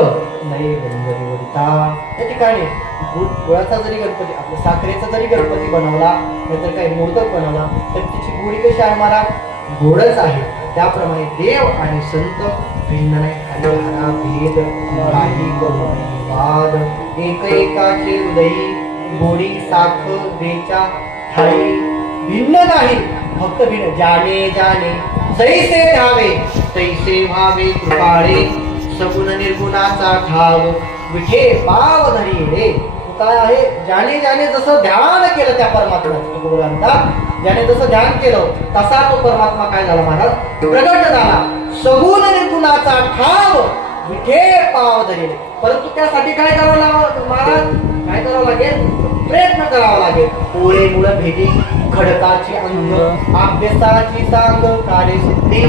नये गंधरिवरिता. त्या ठिकाणी गुळाचा जरी गणपती आपल्या साखरेचा जरी गणपती बनवला नाहीतर काही मोदक बनवला तर तिची गोडी कशी आहे मला गोडच आहे. त्याप्रमाणे देव आणि संत भिन्न नाही. हरिहरा भेद काही वाद एक एकाचे हृदयी गोडी साखरेच्या थाळी भिन्न नाही फक्त भिन्न. जाणे जाणे जैसे ठावे तैसे व्हावे कृपाळे सगुण निर्गुणाचा ठाव विठे पाव धरी रे. काय आहे, ज्याने ज्याने जसं ध्यान केलं त्या परमात्म्याचं, ज्याने जसं ध्यान केलं तसा तो परमात्मा काय झाला महाराज प्रगट झाला. सगुण निर्गुणाचा ठाव विठे पाव धरी. परंतु त्यासाठी काय करावं लागेल महाराज, काय करावं लागेल, प्रयत्न करावा लागेल. पोळे मुळ भेदी खडकाची अंग अभ्यासाची सांग कार्यसिद्धी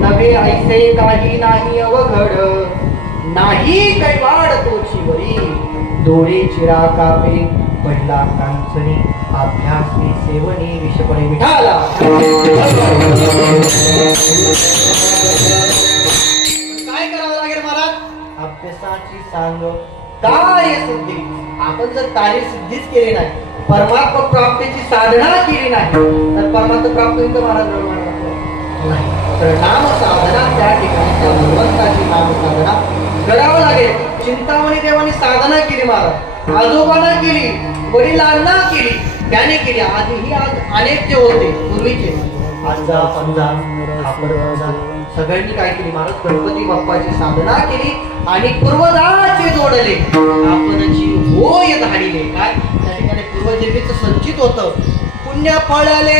नवे ऐसे काही नाही अवघड नाही कैवाड तोची वरी दोरे चिरा कापे पडला कांचनी अभ्यासी सेवनी विषपणे विठाला. काय करावं लागेल महाराज, अभ्यासाची सांग काय सिद्धी. आपण जर कार्यसिद्धीच केली नाही, परमात्मा प्राप्तीची साधना केली नाही तर परमात्मा प्राप्ती महाराज नाही. तर नाम साधना त्या ठिकाणी त्या भगवंताची नाम साधना करावं लागेल. चिंतामणी देवानी साधना केली महाराज, आजोबांना केली, वडिलांना केली, त्याने केली. आधीही अनेक जे होते पूर्वीचे आजा पंजा सगळ्यांनी काय केली महाराज, गणपती बाप्पाची साधना केली आणि पूर्वजाचे जोडले आपणची होय धाडिले. काय त्या ठिकाणी पूर्वजन्मीचं संचित होतं पुण्य फळले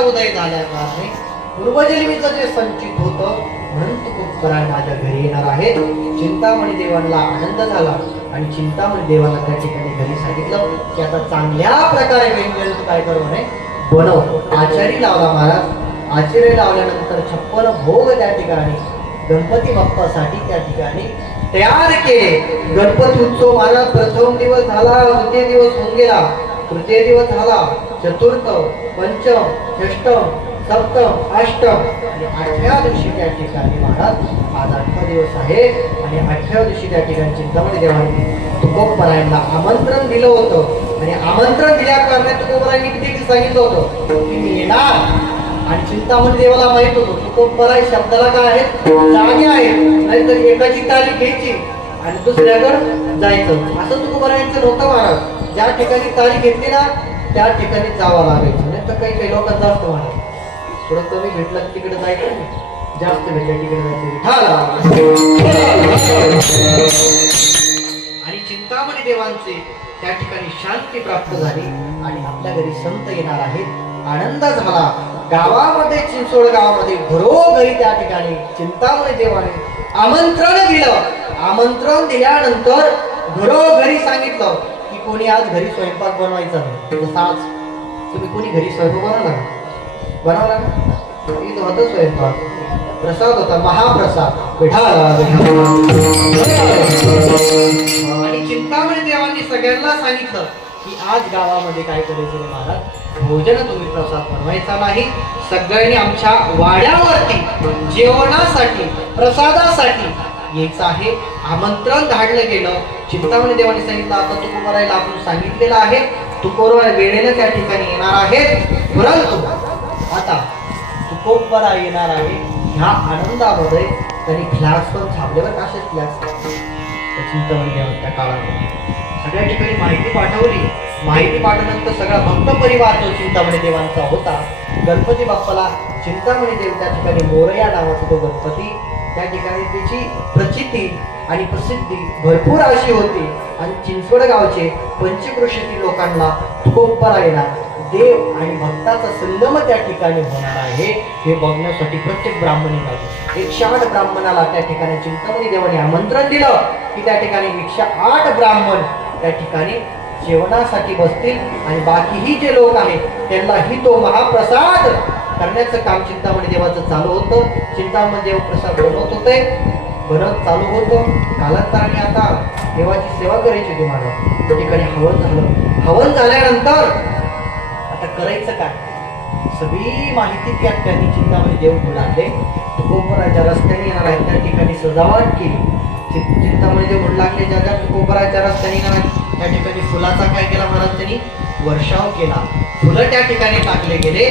उदय झाल्याप्रमाणे पूर्वजन्मीचं जे संचित होतं म्हणून तुकोबराय माझ्या घरी येणार आहेत. चिंतामणी देवाला आनंद झाला आणि चिंतामणी देवाला त्या ठिकाणी घरी सांगितलं की आता चांगल्या प्रकारे व्यंजन तू काय करू म्हणे बनव. आचारी लावला महाराज. आचार्य लावल्यानंतर 56 भोग त्या ठिकाणी गणपती बाप्पासाठी त्या ठिकाणी तयार केले. गणपती उत्सव महाराज प्रथम दिवस झाला, द्वितीय दिवस होऊन गेला, तृतीय दिवस झाला, चतुर्थ, पंचम, षष्टम, सप्तम, अष्टम आणि 8व्या दिवशी त्या ठिकाणी महाराज आज 8वा दिवस आहे आणि 8व्या दिवशी त्या ठिकाणी चिंतामणी देवाने तुकोबरायांना आमंत्रण दिलं होतं आणि आमंत्रण दिल्या कारणाने तुकोबरायांनी किती सांगितलं होतं की मी येणार. आणि चिंतामणी देवाला माहित होतं तुकोबराय शब्दाला काय आहे, जागे आहे, नाहीतर एकाची तारीख घ्यायची आणि दुसऱ्याकडे जायचं असं तुकोबरायांचं नव्हतं महाराज. ज्या ठिकाणी तारीख घेतली ना त्या ठिकाणी जावं लागायचं, नाही तर काही लोकांचं असतं महाराज थोडं कमी भेटलं तिकडे जायचं, जास्त भेटलं तिकडे जायचं. आणि चिंतामणी देवांचे त्या ठिकाणी शांती प्राप्त झाली आणि आपल्या घरी संत येणार आहेत, आनंद झाला. गावामध्ये चिंचोड गावामध्ये घरोघरी त्या ठिकाणी चिंतामणी देवाने आमंत्रण दिलं. आमंत्रण दिल्यानंतर घरोघरी सांगितलं की कोणी आज घरी स्वयंपाक बनवायचा नाही. जसं आज तुम्ही कोणी घरी स्वयंपाक बनवला ना, इथं होतं स्वयंपाक, प्रसाद होता, महाप्रसाद आणि चिंतामणी देवांनी सगळ्यांना सांगितलं की आज गावामध्ये काय करायचं नाही महाराज, भोजन तुम्ही प्रसाद बनवायचा नाही. सगळ्यांनी आमच्या वाड्यावरती जेवणासाठी प्रसादासाठी यायचं आहे. आमंत्रण धाडलं गेलं. चिंतामणी देवाने सांगितलं आता तुकोबरायला आपण सांगितलेलं आहे, तुकोबराय वेळेला त्या ठिकाणी येणार आहेत, परंतु आता तुकोबराय येणार आहे ह्या आनंदामध्ये त्यांनी फ्लॅक्स पण थांबल्यावर असेच फ्लॅक्स चिंतामणी देवाने त्या काळामध्ये सगळ्या ठिकाणी माहिती पाठवली. माहिती पाठवल्यानंतर सगळा भक्त परिवार जो चिंतामणी देवांचा होता, गणपती बाप्पाला चिंतामणी देव त्या ठिकाणी मोरया नावाचा तो गणपती त्या ठिकाणी त्याची प्रचिती आणि प्रसिद्धी भरपूर अशी होती आणि चिंचवड गावचे पंचक्रोशीतील लोकांना तुकोबरायला देव आणि भक्ताचा संगम त्या ठिकाणी होणार आहे हे बघण्यासाठी प्रत्येक ब्राह्मणी 108 ब्राह्मणाला त्या ठिकाणी चिंतामणी देवाने आमंत्रण दिलं की त्या ठिकाणी 108 ब्राह्मण त्या ठिकाणी जेवणासाठी बसतील आणि बाकीही जे लोक आहेत त्यांनाही तो महाप्रसाद करण्याचं काम चिंतामणी देवाचं चालू होतं. चिंतामणी देव प्रसाद बनवत होते, बनत चालू होतं. कालांतराने आता देवाची सेवा करायची होती मला. त्या ठिकाणी हवन झालं. हवन झाल्यानंतर आता करायचं काय, सगळी माहिती त्या ठिकाणी चिंतामणी देव घेऊन आले. तुकोबराच्या रस्त्याने येणार आहेत त्या ठिकाणी सजावट केली. चिंतामणी देव म्हणू लागले ज्या तुकोबराच्या रस्त्याने येणार आहेत त्या ठिकाणी फुलाचा काय केला महाराज त्यांनी वर्षाव केला. फुलं त्या ठिकाणी टाकले गेले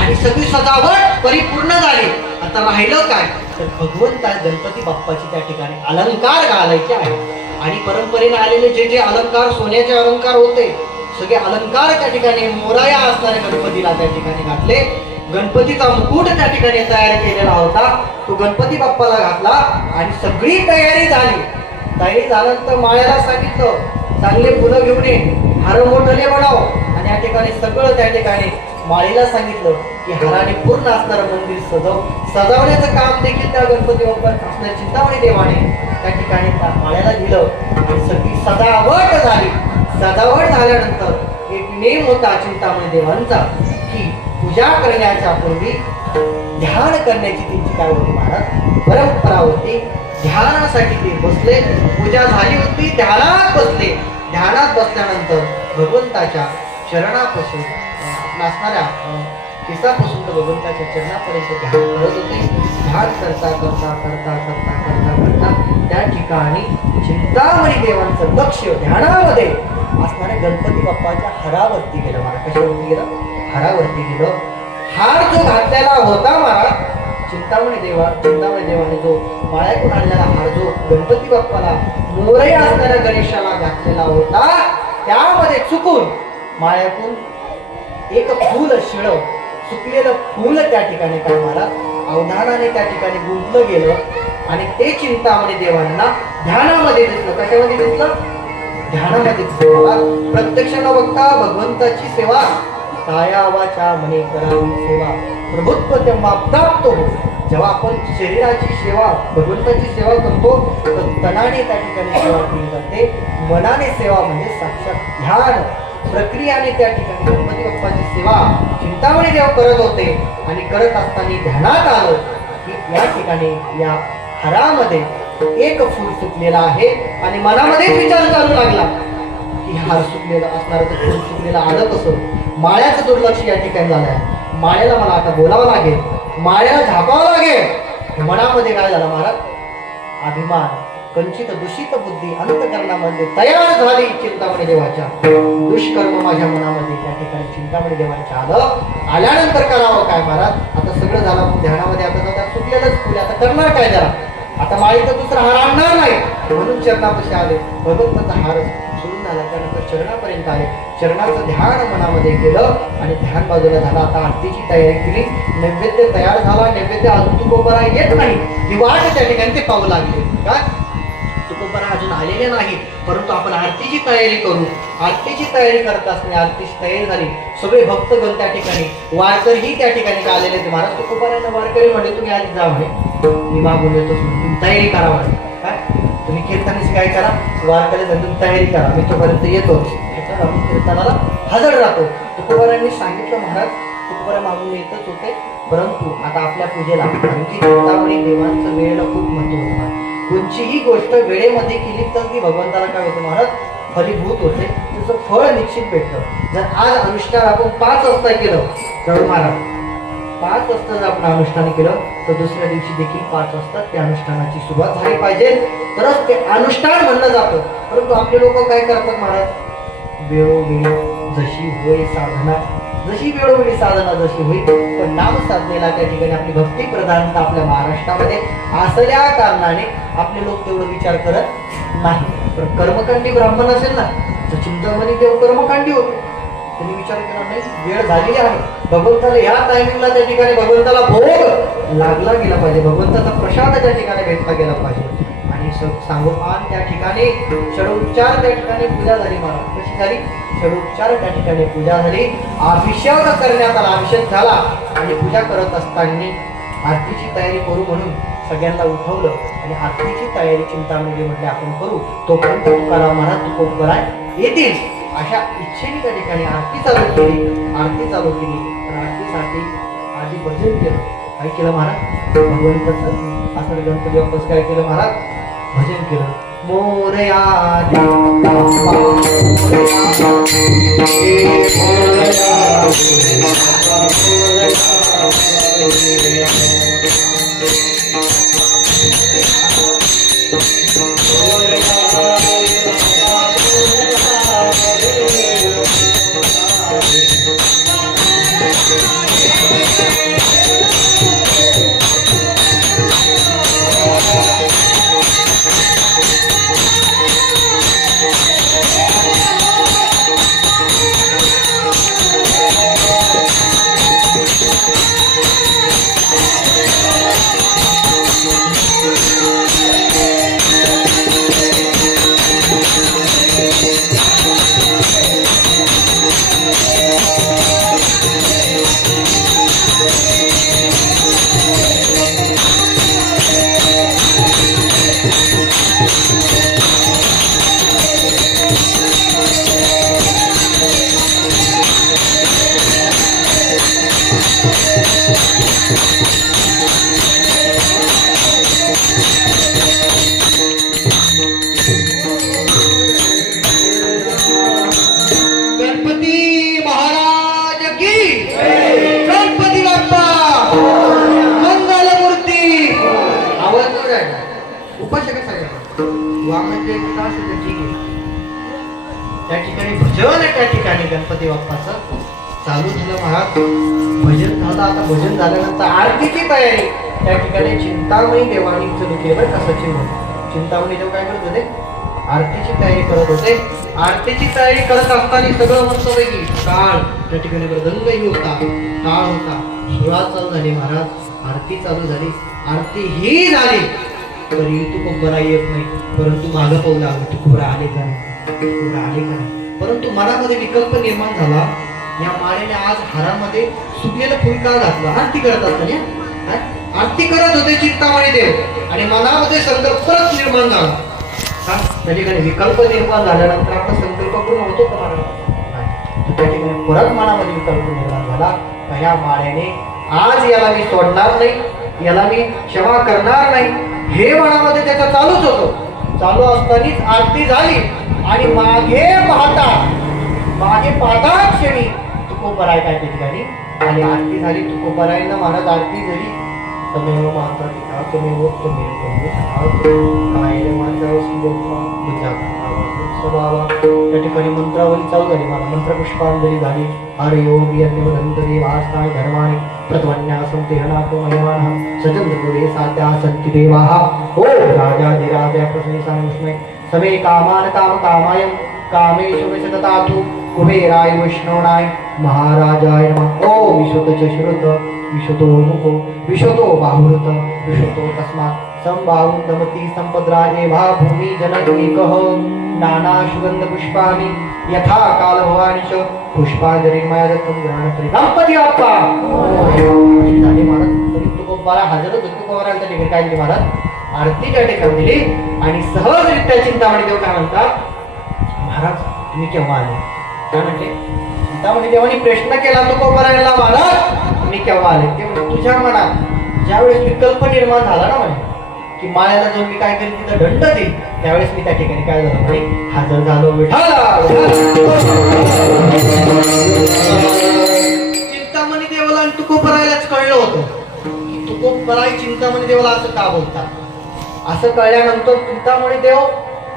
आणि सगळी सजावट परिपूर्ण झाली. आता राहिलं काय तर भगवंता गणपती बाप्पाची त्या ठिकाणी अलंकार घालायचे आहेत आणि परंपरेने आलेले जे जे अलंकार सोन्याचे अलंकार होते सगळे अलंकार त्या ठिकाणी मोरया असणाऱ्या गणपतीला त्या ठिकाणी घातले. गणपतीचा मुकुट त्या ठिकाणी तयार केलेला होता तो गणपती बाप्पाला घातला आणि सगळी तयारी झाली. तयारी झाल्यानंतर माळ्याला सांगितलं चांगले फुलं घेऊन ये, हार मोठले बनव आणि या ठिकाणी सगळं त्या ठिकाणी माळीला सांगितलं की हाराने पूर्ण असणारं मंदिर सजवण्याचं काम देखील त्या गणपती बाप्पा असणाऱ्या चिंतामणी देवाने त्या ठिकाणी त्या माळ्याला दिलं आणि सगळी सजावट झाली. सजावट झाल्यानंतर एक नेम होता चिंतामणी देवांचा की पूजा करण्याच्या पूर्वी ध्यान करण्याची त्यांची काय होती महाराज परंपरा होती. ध्यानासाठी ते बसले, पूजा झाली होती, ध्यानात बसले. ध्यानात बसल्यानंतर भगवंताच्या चरणापासून असणाऱ्या केसापासून तर भगवंताच्या चरणापर्यंत ध्यान करत होते. ध्यान करता करता करता करता करता करता त्या ठिकाणी चिंतामणी देवांचं लक्ष ध्यानामध्ये असणाऱ्या गणपती बाप्पाच्या हारावरती गेलं. मला कशावरती गेलं, हारावरती गेलं. हार जो घातलेला होता महाराज चिंतामणी देवाने जो माळ्यातून आणलेला हार जो गणपती बाप्पाला मोरया असणाऱ्या गणेशाला घातलेला होता त्यामध्ये चुकून माळ्यातून एक फूल शिळ सुकलेलं फूल त्या ठिकाणी काय महाराज अवधानाने त्या ठिकाणी गुंतलं गेलं आणि ते चिंतामणी देवांना ध्यानामध्ये दिसलं. कशामध्ये दिसलं, ध्यानामध्ये दिसलं. प्रत्यक्ष न बघता भगवंताची सेवा काया वाचा म्हणे करावी सेवा प्रभुत्व तेव्हा प्राप्त हो. जेव्हा आपण शरीराची सेवा भगवंताची सेवा करतो तर तनाने त्या ठिकाणी सेवा केली जाते, मनाने सेवा म्हणजे साक्षात ध्यान प्रक्रियाने त्या ठिकाणी गणपती बाप्पाची सेवा चिंतामणी देव करत होते आणि करत असताना ध्यानात आलं की या ठिकाणी या हारामध्ये एक फूल सुकलेला आहे आणि मनामध्येच विचार चालू लागला की हार सुकलेला असणार तर फूल सुकलेला आलं कसं. माळ्याचं दुर्लक्ष या ठिकाणी झालं आहे. माळ्याला मला आता बोलावं लागेल, माळ्याला झापावं लागेल. मनामध्ये काय झालं महाराज, अभिमान कंचित दूषित बुद्धी अंतकरणामध्ये तयार झाली चिंतामणी देवाच्या. दुष्कर्म माझ्या मनामध्ये त्या ठिकाणी चिंतामणी देवाच्या आलं. आल्यानंतर करावं काय महाराज, आता सगळं झालं ध्यानामध्ये, आता सुटलेलंच फुले, आता करणार काय जरा. आता माळीचा दुसरा हार आणणार नाही म्हणून चरणापाशी आले. भगवंताचा हार सोडून आला, त्यानंतर चरणापर्यंत आले. चरणाचं ध्यान मनामध्ये केलं आणि ध्यान बाजूला झालं. आता आरतीची तयारी केली, नैवेद्य तयार झाला. नैवेद्य अजून तुकोबरा येत नाही, ही वाट त्या ठिकाणी ते पाहू लागले. काय तुकोबरा अजून आलेले नाही, परंतु आपण आरतीची तयारी करू. आरतीची तयारी करत असताना आरतीची तयारी झाली. सगळे भक्तगण त्या ठिकाणी, वारकरी त्या ठिकाणी आलेले ते. महाराज तुकोबरांना वारकरी म्हणले तुम्ही आधी जा म्हणे, मी मागून येतो, तुम्ही तयारी करा म्हणे. काय तुम्ही कीर्तनाची काय करा, वारकरी तुम्ही तयारी करा, मी तोपर्यंत येतो. कीर्तनाला हजर राहतो. तुकोबरांनी सांगितलं महाराज तुकोबरा मागून येतच होते, परंतु आता आपल्या पूजेला आमची चिंतामणी देवांचं वेळेला खूप महत्व होतं. कोणतीही गोष्ट वेळेमध्ये केली तर ती भगवंताला काय होतं महाराज, फलीभूत होते, त्याचं फळ निश्चित भेटतं. जर आज अनुष्ठान आपण 5 वाजता केलं तर महाराज 5 वाजता जर आपण अनुष्ठान केलं तर दुसऱ्या दिवशी देखील 5 वाजता त्या अनुष्ठानाची सुरुवात झाली पाहिजे, तरच ते अनुष्ठान म्हणलं जातं. परंतु आपले लोक काय करतात महाराज, वेळोवेळी जशी होय साधना, जशी वेळोवेळी साधना जशी होईल, पण नाम साधनेला त्या ठिकाणी आपली भक्ती प्रधानता आपल्या महाराष्ट्रामध्ये असल्या कारणाने आपले लोक तेवढं विचार करत नाही. पण कर्मकांडी ब्राह्मण असेल ना तर चिंतामणी देव कर्मकांडी होते, त्यांनी विचार केला नाही वेळ झालेली आहे, भगवंताला ह्या टायमिंगला त्या ठिकाणी भगवंताला भोग लागला गेला पाहिजे, भगवंताचा प्रसाद त्या ठिकाणी भेटला गेला पाहिजे. आणि सांगोपान त्या ठिकाणी षडोपचार त्या ठिकाणी पूजा झाली. महाराज कशी झाली, षडोपचार त्या ठिकाणी पूजा झाली. अभिषेक करण्यात आला, अभिषेक झाला आणि पूजा करत असताना आरतीची तयारी करू म्हणून सगळ्यांना उठवलं आणि आरतीची तयारी चिंतामणी म्हटले आपण करू. तोपर्यंत तुकाराम महाराज तुकोबरा येतील अशा इच्छेने त्या ठिकाणी आरती चालू केली. आरती चालू केली तर आरतीसाठी आधी भजन केलं. काय केलं महाराज, भगवंताचं असं गणपती बाप्पाचं काय केलं महाराज, भजन केलं. मोरया त्या ठिकाणी भजन त्या ठिकाणी गणपती बाप्पाचं चालू झालं. महाराज भजन झालं. आता भजन झाल्यानंतर आरतीची तयारी त्या ठिकाणी चिंतामणी देवानी सुरू केली. बरं का सचिन चिंतामणी देव काय करत होते, आरतीची तयारी करत होते. आरतीची तयारी करत असताना सगळं मस्तपैकी टाळ त्या ठिकाणी मृदंगही होता, टाळ होता, सुरुवात चालू झाली. महाराज आरती चालू झाली. आरती ही झाली तरी तुकोबरा येत नाही, परंतु मागं पाहू लागलं तुकोबरा आले का नाही, तुकोबरा आले का नाही. परंतु मनामध्ये विकल्प निर्माण झाला, या माळेने आज हारामध्ये सुकलेलं फुल का घातलं. आरती करत असताना आरती करत होते चिंतामणी देव आणि मनामध्ये संकल्प परत निर्माण झाला. त्या ठिकाणी विकल्प निर्माण झाल्यानंतर आपला संकल्प पूर्ण होतो का महाराज, त्या ठिकाणी परत मनामध्ये विकल्प निर्माण झाला. ह्या माळ्याने आज याला मी सोडणार नाही, याला मी क्षमा करणार नाही, हे मनामध्ये त्याचा चालूच होतो. चालू असतानाच आरती झाली आणि मागे पाहता क्षणी तुकोबराय काय त्या ठिकाणी आणि आरती झाली. तुकोबरायला महाराज आरती झाली. तमेव माता पिता तमेव तमेव काय त्या ठिकाणी मंत्रावली चालू झाली. मला मंत्रपुष्पांजली झाली. हरे योगी अन्यवदंतरे वास्ताय धर्माणि प्रतवन्यासं तेहनातो मयवानः सचंद्रपुरे सात्या सन्ति देवाः. ओ राजाधिराज प्रसन्निसानुष्मै समे कामान काम कामायं कामेषु विशततातु कुबेराय विष्णोणाय महाराजाय नमः. ओम विशुद्ध च श्रुत विशुतो मुखो विशुतो बाहुरुत विशुतो तस्मात् संबाहुन्दमति संपद्राजे भा भूमि जनैकः नाना सुगंध पुष्पाणि यथा काल भवानी च पुष्पांजली मया दत्तं ग्रहणकरी. गणपती बाप्पा झाले महाराज. तुकोबारा हजर होते. तुकोबाराला त्या ठिकाणी काय दिली महाराज आरती त्या ठिकाणी दिली आणि सहजरित्या चिंतामणी देव काय म्हणतात महाराज तुम्ही केव्हा आले. काय म्हणजे चिंतामणी देवानी प्रश्न केला तुकोबाराला महाराज तुम्ही केव्हा आले. ते म्हणजे तुझ्या मनात ज्यावेळेस विकल्प निर्माण झाला ना म्हणे की माळ्याला जाऊन मी काय करेन तिथं दंड देईल, त्यावेळेस मी त्या ठिकाणी काय झालं म्हणे हजर झालो विठाला. चिंतामणी देवाला आणि तुकोबरायलाच कळलं होतं की तुकोबराय चिंतामणी देवाला असं का बोलतात. असं कळल्यानंतर चिंतामणी देव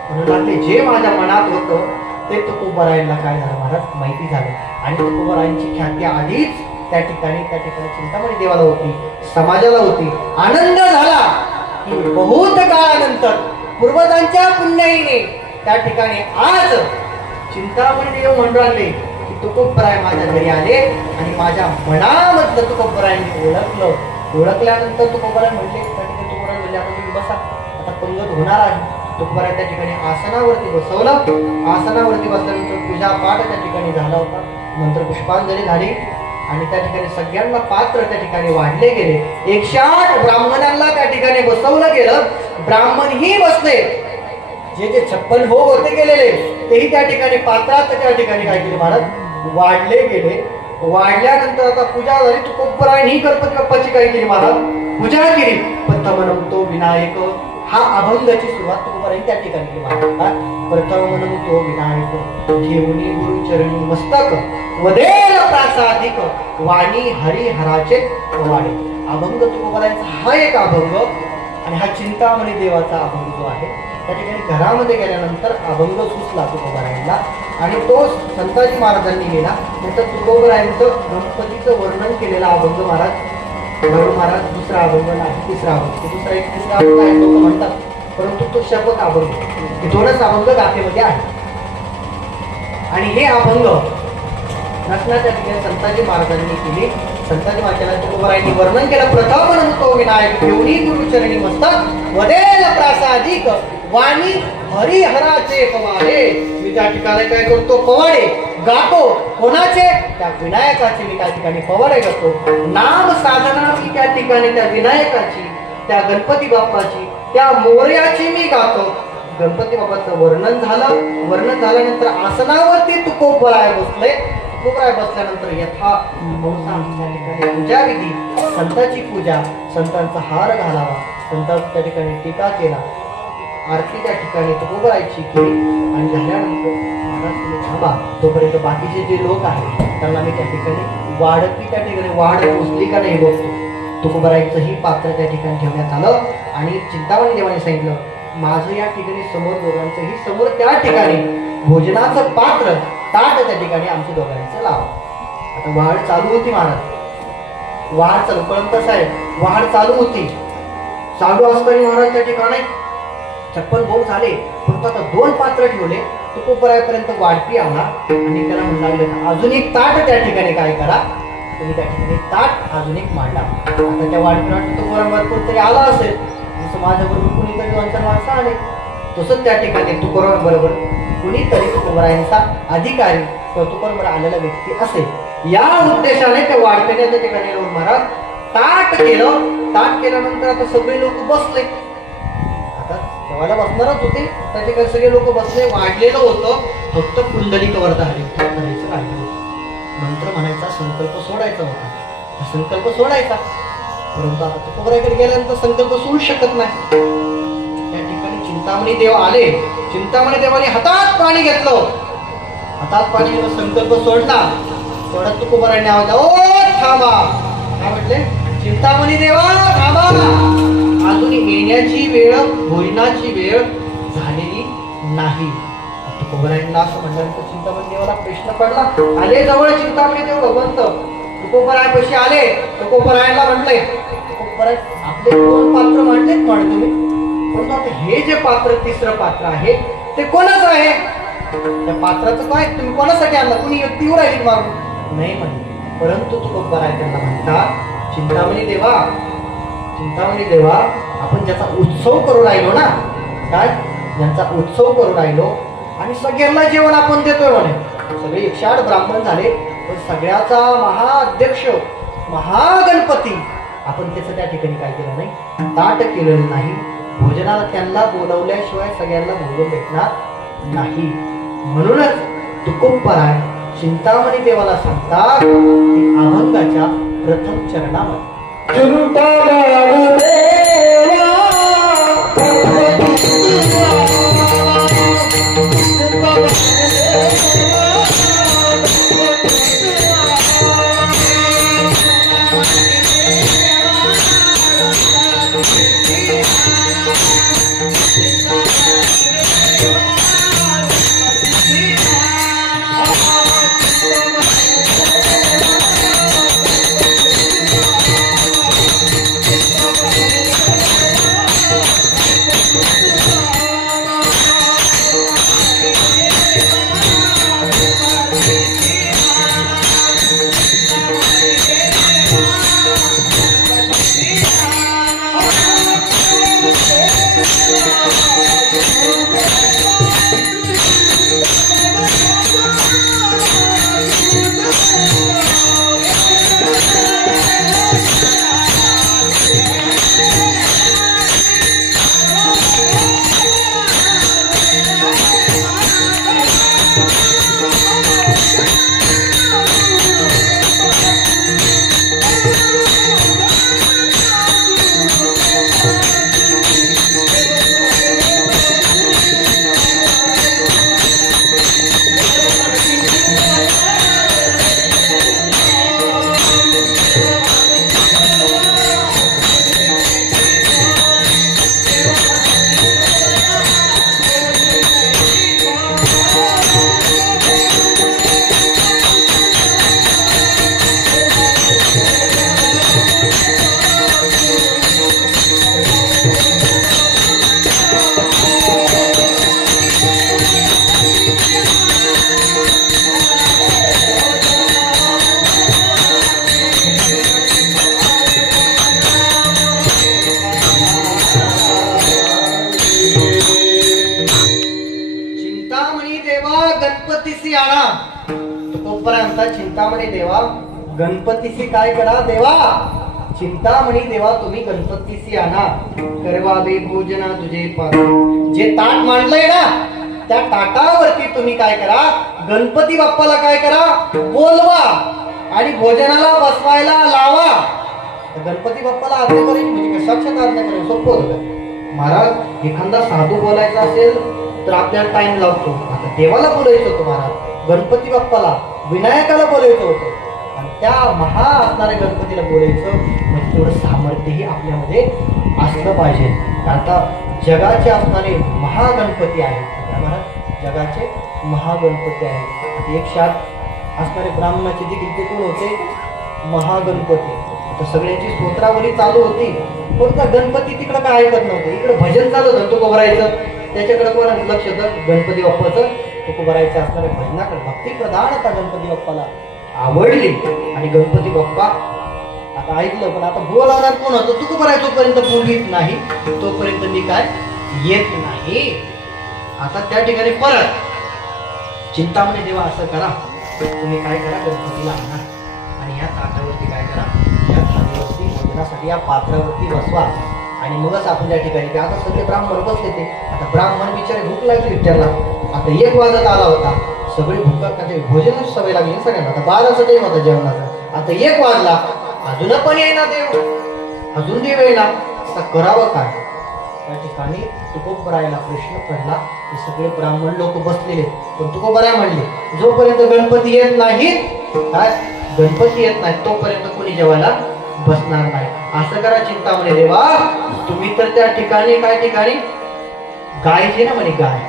म्हणू लागले जे माझ्या मनात होतं ते तुकोबरायला काय झालं महाराज माहिती झालं. आणि तुकोबरायांची ख्याती आधीच त्या ठिकाणी चिंतामणी देवाला होती, समाजाला होती. आनंद झाला की बहुत काळानंतर पूर्वजांच्या पुण्याईने त्या ठिकाणी आज चिंतामणी देव म्हणू लागले की तुकोबराय माझ्या घरी आले आणि माझ्या मनामधलं तुकोबरायांनी ओळखल्यानंतर तुकोबराय म्हणले त्या ठिकाणी तुकोबराय म्हणले आता तुम्ही बसा, आता पंगत होणार आहे. तुकोबराय त्या ठिकाणी आसनावरती बसवलं. आसनावरती बसल्यानंतर पूजा पाठ त्या ठिकाणी झाला होता. नंतर पुष्पांजली झाली आणि त्या ठिकाणी सगळ्यांना पात्र त्या ठिकाणी वाढले गेले. 108 ब्राह्मणांना त्या ठिकाणी बसवलं गेलं. ब्राह्मणही बसले. जे 56 भोग होते गेलेले तेही त्या ठिकाणी पात्रात त्या ठिकाणी काय केले महाराज वाढले गेले. वाढल्यानंतर आता पूजा झाली. तुकोबरायांनी गणपती बाप्पाची काय केली महाराज पूजा केली. प्रथम नमतो विनायक हा अभंगाची सुरुवात तुकोबरायांनी त्या ठिकाणी केली महाराज. प्रथम नमतो विनायक घेऊनी गुरुचरणी मस्तक वदेल प्रासादिक वाणी हरिहराचे वाडे. अभंग तुकोबरायांचा हा एक अभंग आणि हा चिंतामणी देवाचा अभंग जो आहे त्या ठिकाणी घरामध्ये गेल्यानंतर अभंग सुचला तुकोबरायांना आणि तो संताजी महाराजांनी लिहिला. नंतर तुकोबरायांचं गणपतीचं वर्णन केलेला अभंग महाराज दुसरा अभंग नाही तिसरा अभंग. दुसरा एक तिसरा अभंग आहे लोक म्हणतात, परंतु तो शपथ अभंग हे दोनच अभंग गाथेमध्ये आहे. आणि हे अभंग रचना त्या ठिकाणी संताजी महाराजांनी केली. संताजी महाराजांनी तुकोबरायांनी वर्णन केलं. प्रथम नमतो विनायक घेऊनी गुरुचरणी मस्तक वदेल प्रासादिक वाणी हरिहराचे पवाडे. मी त्या ठिकाणी काय करतो पवाडे गातो. कोणाचे त्या विनायकाचे मी त्या ठिकाणी पवाडे गातो. नाम साधना मी त्या ठिकाणी त्या विनायकाची त्या गणपती बाप्पाची त्या मोरयाची मी गातो. गणपती बाप्पाचं वर्णन झालं. वर्णन झाल्यानंतर आसनावरती तुकोबराय बसले. तुकोबराय बसल्यानंतर यथा पूजा विधी संतांची पूजा संतांचा हार घालावा संतांचा त्या ठिकाणी टीका केला. आरती त्या ठिकाणी तुकोबरायची केली आणि झाल्यानंतर महाराज तुम्ही थांबा तोपर्यंत बाकीचे जे लोक आहेत त्यांना मी त्या ठिकाणी वाढती त्या ठिकाणी वाढ पोचली का नाही बघतो. तुकोबरायचंही पात्र त्या ठिकाणी ठेवण्यात आलं आणि चिंतामणी देवाने सांगितलं माझं या ठिकाणी समोर दोघांचंही समोर त्या ठिकाणी भोजनाचं पात्र ताट त्या ठिकाणी आमच्या दोघांचं लाव. आता वाढ चालू होती महाराज. वाढ चालू कळंत साहेब वाढ चालू होती. चालू असताना महाराज त्या ठिकाणी 56 भोग झाले. फक्त आता 2 पात्र ठेवले. तुकोबरायपर्यंत वाढपी आला आणि त्याला म्हणू लागले अजून एक ताट त्या ठिकाणी काय करा तुम्ही त्या ठिकाणी ताट अजून एक मांडा. आता त्या वाढपीला तुकोबराय कोणतरी आला असेल जसं माझ्याबरोबर कुणीतरी 2-4 माणसं आले तसंच त्या ठिकाणी तुकोबराय बरोबर कुणीतरी तुकोबरायांचा अधिकारी किंवा तुकोबराय आलेला व्यक्ती असेल. या उद्देशाने त्या वाढपीने त्या ठिकाणी येऊन महाराज ताट केलं. ताट केल्यानंतर आता सगळे लोक बसले. जेवायला बसणारच होते त्या ठिकाणी सगळे लोक बसले. वाढलेलं होतं फक्त पुंडलिक वरधारी करायचं राहिलं. मंत्र म्हणायचा संकल्प सोडायचा होता. संकल्प सोडायचा परंतु आता तुकोबराकडे गेल्यानंतर संकल्प सोडू शकत नाही. त्या ठिकाणी चिंतामणी देव आले. चिंतामणी देवाने हातात पाणी घेतलं. हातात पाणी घेऊन संकल्प सोडला. तेवढा तुकोबराने आवाज, ओ थांबा. काय म्हटले? चिंतामणी देवा थांबा, अजून येण्याची वेळ, भोजनाची वेळ झालेली नाही. तुकोबरायांना असं म्हटल्यानंतर चिंतामणी देवाला प्रश्न पडला. आले जवळ चिंतामणी देव भगवंत, तुकोबरायापाशी आले. तुकोबरायांना म्हटले, तुकोबराय आपले 2 पात्र मांडलेत म्हणे तुम्ही, परंतु आता हे जे पात्र, तिसरं पात्र आहे ते कोणाचं आहे? त्या पात्राचं काय, तुम्ही कोणासाठी आणला? कुणी व्यक्तीवर राहिली मागून? नाही म्हणले. परंतु तुकोबराय त्यांना म्हणतात, चिंतामणी देवा, चिंतामणी देवा, आपण ज्याचा उत्सव करू राहिलो ना, काय ज्यांचा उत्सव करू राहिलो आणि सगळ्यांना जेवण आपण देतोय म्हणे. सगळे 108 ब्राह्मण झाले, पण सगळ्याचा महाअध्यक्ष महागणपती आपण त्याचं त्या ठिकाणी काय केलं नाही, ताट केलेलं नाही. भोजनाला त्यांना बोलवल्याशिवाय सगळ्यांना भोजन भेटणार नाही. म्हणूनच तुकोबराय चिंतामणी देवाला सांगतात की अभंगाच्या प्रथम चरणामध्ये, चिंतामणी देवा गणपतीशी आणा. तोपर्यंत चिंतामणी देवा गणपतीशी काय करा देवा, चिंतामणी देवा तुम्ही गणपतीशी आणा. करवावे भोजना तुझे पादे, जे ताट मांडलंय ना त्या ताटावरती तुम्ही काय करा, गणपती बाप्पाला काय करा बोलवा आणि भोजनाला बसवायला लावा. गणपती बाप्पाला आज्ञा करायची म्हणजे साक्षात आज्ञा करायची सोपं होतं. महाराज एखादा साधू बोलायचा असेल तर आपल्याला टाइम लागतो. आता देवाला बोलायचं होतं महाराज, गणपती बाप्पाला विनायकाला बोलायचं होतं आणि त्या महा असणाऱ्या गणपतीला बोलायचं म्हणजे तेवढं सामर्थ्यही आपल्यामध्ये असलं पाहिजे. आता जगाचे असणारे महागणपती आहेत महाराज, जगाचे महागणपती आहेत. एक शात असणारे ब्राह्मणाचे देखील ते कोण होते, महागणपती. तर सगळ्यांची स्तोत्रावली चालू होती पण का गणपती तिकडं काय ऐकत नव्हते. इकडे भजन चालू होतं तुको भरायचं, त्याच्याकडे कोण लक्ष होतं गणपती बाप्पाचं तुको भरायचं असणाऱ्या भजनाकडे. भक्ती प्रधान आता गणपती बाप्पाला आवडली आणि गणपती बाप्पा आता ऐकलं पण आता बोलावणार कोण होतं, तुको भरायचं तोपर्यंत बोलवीत नाही तोपर्यंत मी काय येत नाही. आता त्या ठिकाणी परत चिंतामणी देवा असं करा, तुम्ही काय करा गणपतीला आणा आणि या ताटावरती काय करा, या थालीवरती भोजनासाठी या पात्रावरती बसवा आणि मगच आपण त्या ठिकाणी. आता सगळे ब्राह्मण बसले ते. आता ब्राह्मण बिचारे भूक लागली विचारला. आता 1 वाजत आला होता, सगळी भूक भोजनाची सवय लागली सगळ्यांना. आता 12चा टाइम होता जेवणाचा. आता 1 वाजला अजून पण येईना देव. अजून देव येईना, आता करावं काय? त्या ठिकाणी तुकोबरायाला प्रश्न पडला. हे सगळे ब्राह्मण लोक बसलेले, पण तुकोबराय म्हणले जोपर्यंत गणपती येत नाहीत, काय गणपती येत नाही तोपर्यंत कोणी जेवायला बसणार नाही. असं करा चिंतामणी देवा, तुम्ही तर त्या ठिकाणी काय ठिकाणी गायचे ना म्हणे, गाय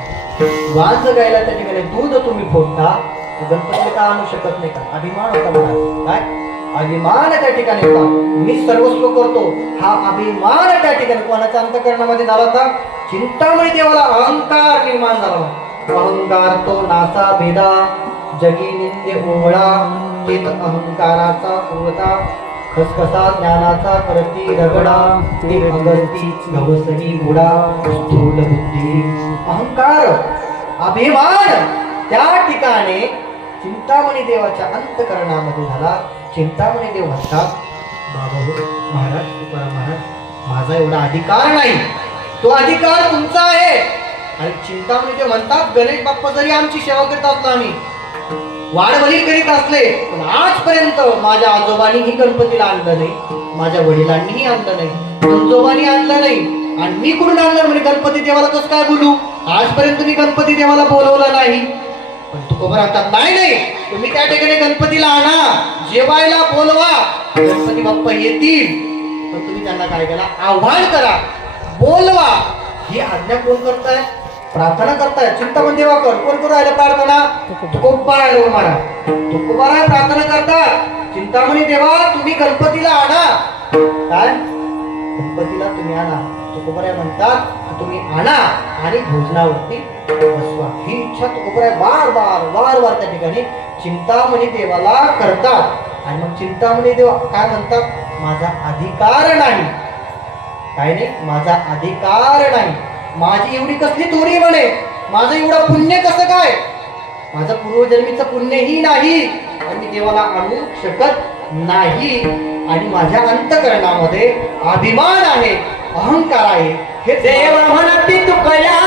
वांज गायला त्या ठिकाणी दूध तुम्ही फोडता, गणपतीला का आणू शकत नाही का? अभिमान होता म्हणा, काय अभिमान त्या ठिकाणी होता. मी सर्वस्व करतो हा अभिमान त्या ठिकाणी कोणाच्या अंतःकरणामध्ये झाला होता? चिंतामणी देवाला अहंकार निर्माण झाला होता. अहंकार तो नासा भेदा जगी निंद्य ओवळा, चेत अहंकाराचा पूर्वता खसखसा ज्ञानाचा करती रगडा, ते अगरती नवसनी बुडा स्थूल बुद्धी. अहंकार अभिमान त्या ठिकाणी चिंतामणी देवाच्या अंतःकरणामध्ये झाला. चिंतामणी देव म्हणतात, बाबा हो महाराज, तुकाराम महाराज, माझा एवढा अधिकार नाही, तो अधिकार तुमचा आहे. आणि चिंतामणी देव म्हणतात, गणेश बाप्पा जरी आमची सेवा करत असलो, आम्ही वाडबली करीत असले, पण आजपर्यंत माझ्या आजोबांनीही गणपतीला आणलं नाही, माझ्या वडिलांनीही आणलं नाही, पंजोबांनी आणलं नाही, आणि मी कुठून आणलं म्हणजे गणपती देवाला कसं काय बोलू? आजपर्यंत मी गणपती देवाला बोलवलं नाही. पण तुकोबराय म्हणतात, नाही नाही, तुम्ही त्या ठिकाणी गणपतीला आणा, जेवायला बोलवा, गणपती बाप्पा येतील, पण तुम्ही त्यांना काय करा? आव्हान करा, बोलवा. ही आज्ञा कोण करताय? प्रार्थना करताय चिंतामणी देवाकर. कोण करू राहिलं प्रार्थना? तुकोबराय महाराज. तुकोबराय प्रार्थना करतात, चिंतामणी देवा तुम्ही गणपतीला आणा, काय गणपतीला तुम्ही आणा. तुकोबराय म्हणतात तुम्ही आणा आणि भोजनावरती बसवा. ही इच्छा तुकोबराय वार त्या ठिकाणी चिंतामणी देवाला करतात. आणि मग चिंतामणी देव काय म्हणतात? माझा अधिकार नाही, काय नाही, माझा अधिकार नाही, माझी एवढी कसली थोडी म्हणे, माझं एवढं पुण्य कसं काय, माझं पूर्वजन्मीचं पुण्यही नाही, आणि मी देवाला आणू शकत नाही. आणि माझ्या अंतःकरणामध्ये अभिमान आहे, अहंकार आहे. हे देव म्हणती तुकया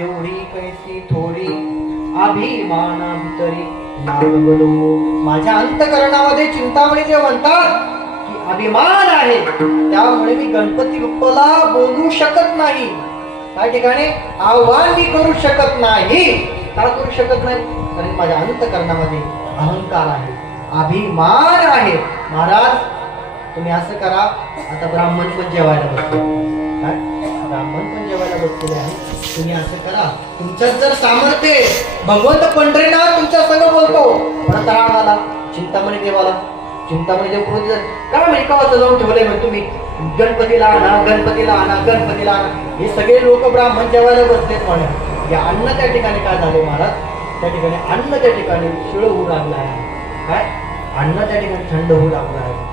एवढी कैसी थोडी अभिमानांतरी लागलो. माझ्या अंतःकरणामध्ये चिंतामणी देव म्हणतात की अभिमान आहे, त्यामुळे मी गणपती बाप्पाला बोलू शकत नाही, त्या ठिकाणी आव्हान मी करू शकत नाही. का करू शकत नाही? कारण माझ्या अंतःकरणामध्ये अहंकार आहे, अभिमान आहे. महाराज तुम्ही असं करा, आता ब्राह्मण पण जेवायला बसले, काय ब्राह्मण पण जेवायला बसलेले आहे, तुम्ही असं करा, तुमच्यात जर सामर्थ्य, भगवंत पंढरीनाथ तुमच्या संग बोलतो, परत राग आला चिंतामणी देवाला, चिंतामणी देव क्रोधित झाले, काय माहिती कावाचं जाऊन ठेवलंय म्हणजे तुम्ही गणपतीला आणा, गणपतीला आणा, गणपतीला आणा. हे सगळे लोक ब्राह्मण जेवायला बसलेत म्हणून या अन्न त्या ठिकाणी काय झाले महाराज, त्या ठिकाणी अन्न त्या ठिकाणी शिळ होऊ लागलं आहे, काय अन्न त्या ठिकाणी थंड होऊ लागलं आहे,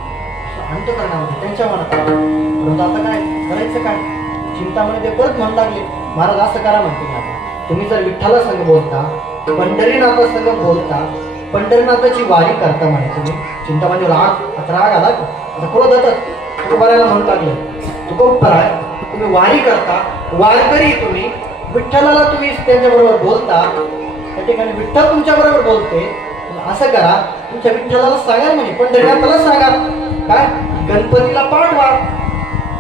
अंतःकरणामध्ये त्यांच्या मनात परंतु आता काय करायचं, काय चिंतामणी देव परत म्हणू लागले, महाराज असं करा म्हणते मी, आता तुम्ही जर विठ्ठला संग बोलता, पंढरीनाथा संग बोलता, पंढरीनाथाची वारी करता म्हणे तुम्ही, चिंतामणी राग आला आता क्रोध होतात, तुकोबरायला म्हणू लागले, तुकोबराय तुम्ही वारी करता, वारकरी तुम्ही, विठ्ठलाला तुम्ही त्यांच्याबरोबर बोलता, त्या ठिकाणी विठ्ठल तुमच्या बरोबर बोलते. असं करा, तुमच्या विठ्ठलाला सांगा, म्हणजे पंढरीनाथाला सांगा काय, गणपतीला पाठवा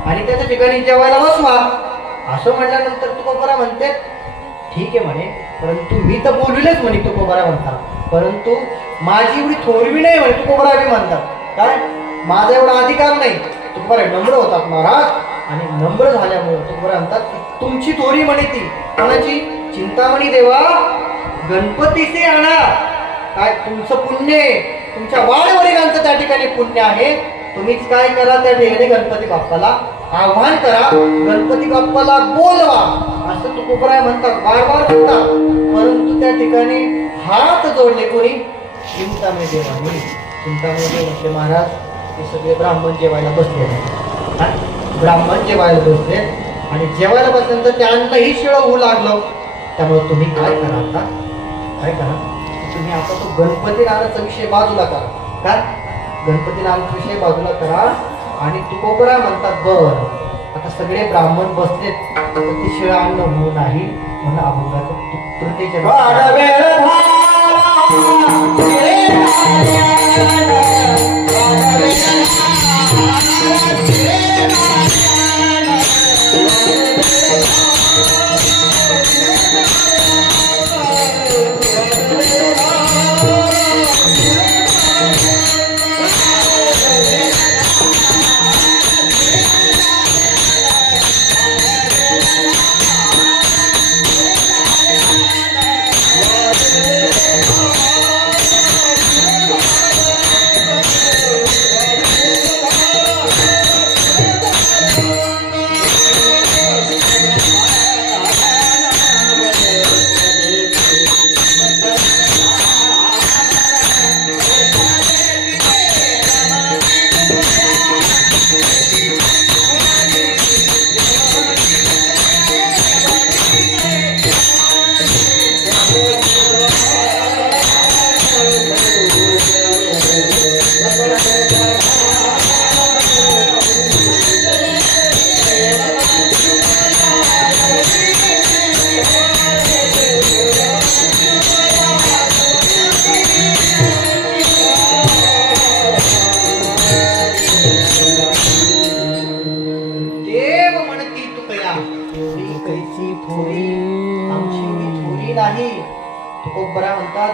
आणि त्याच्या ठिकाणी जेवायला बसवा. असं म्हटल्यानंतर तुकोबरा म्हणते ठीक आहे म्हणे, परंतु मी तर बोलविलेच म्हणे तुकोबरा म्हणतात, परंतु माझी एवढी थोरवी नाही म्हणे तुकोबरा बी म्हणतात. काय, माझा एवढा अधिकार नाही. तुकोबरा नम्र होतात महाराज, आणि नम्र झाल्यामुळे तुकोबरा म्हणतात तुमची थोरी म्हणे ती कोणाची, चिंतामणी देवा गणपतीचे आणा. काय तुमचं पुण्य, तुमच्या वाडवडिलांचं त्या ठिकाणी पुण्य आहे. तुम्हीच काय करा, त्या ठिकाणी गणपती बाप्पाला आव्हान करा, गणपती बाप्पाला बोलवा. असं तुकोबराय म्हणतात, बार म्हणतात. परंतु त्या ठिकाणी हात जोडले कोणी, चिंतामणी देवानी. चिंतामणी देव म्हटले महाराज हे सगळे ब्राह्मण जेवायला बसले, ब्राह्मण जेवायला बसले आणि जेवायला बसल्यानंतर त्यांनाही शिळ होऊ लागलं. त्यामुळे तुम्ही काय करा, आता काय करा, तुम्ही आता तो गणपती नावाचा विषय बाजूला करा. काय, गणपती नावाचा विषय बाजूला करा. आणि तुकोबरा म्हणतात बर आता सगळे ब्राह्मण बसलेत, तर ती शिळा अन्न होऊ नाही म्हणून अभंगाचं तृतीयेच्या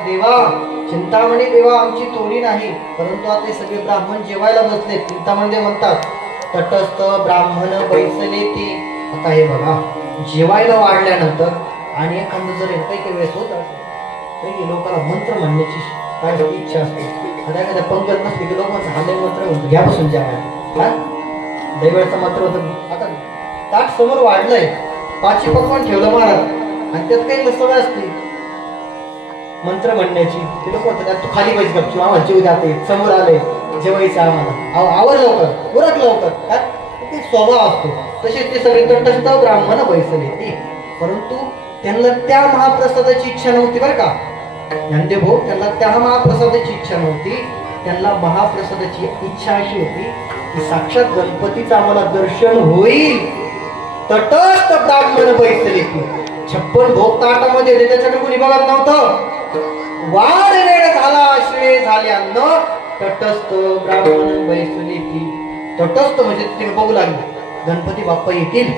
देवा, चिंतामणी देवा आमची थोडी नाही. परंतु आता ते सगळे ब्राह्मण जेवायला बसले. चिंतामणी देव म्हणतात तटस्थ ब्राह्मण बैसले ती. आता हे बघा, जेवायला वाढल्यानंतर आणि एखादं जर काही वेळेस होत काही लोकांना मंत्र म्हणण्याची काय इच्छा असते. आता एखाद्या पंगत नसते की लोकांचं हालय मंत्र म्हणतो घ्या बसून जेवायला. काय दैवेळचं मंत्र होतं. आता ताट समोर वाढलंय, पाची पकवान ठेवलं महाराज, आणि त्यात काही सवय असते मंत्र म्हणण्याची. ते लोक म्हणतात तू खाली पाहिजे गपची, आम्हाला जेव जाते, समोर आले जेवायचं आम्हाला, आवर लवकर उरक लवकर. काय ते स्वभाव असतो. तसेच ते सगळे तटस्थ ब्राह्मण बैसले ती. परंतु त्यांना त्या महाप्रसादाची इच्छा नव्हती बरं का ज्ञानदेव, त्यांना त्या महाप्रसादाची इच्छा नव्हती. त्यांना महाप्रसादाची इच्छा अशी होती की साक्षात गणपतीचं आम्हाला दर्शन होईल. तटस्थ ब्राह्मण बैसले ती. 56 भोग ताटामध्ये होते, त्याच्याकडे कोणी बघत नव्हतं. वाढ वेळ झाला श्रेय झाल्यान तटस्थ ब्राह्मण बैसले ती. तटस्थ म्हणजे ते बघू लागले गणपती बाप्पा येतील,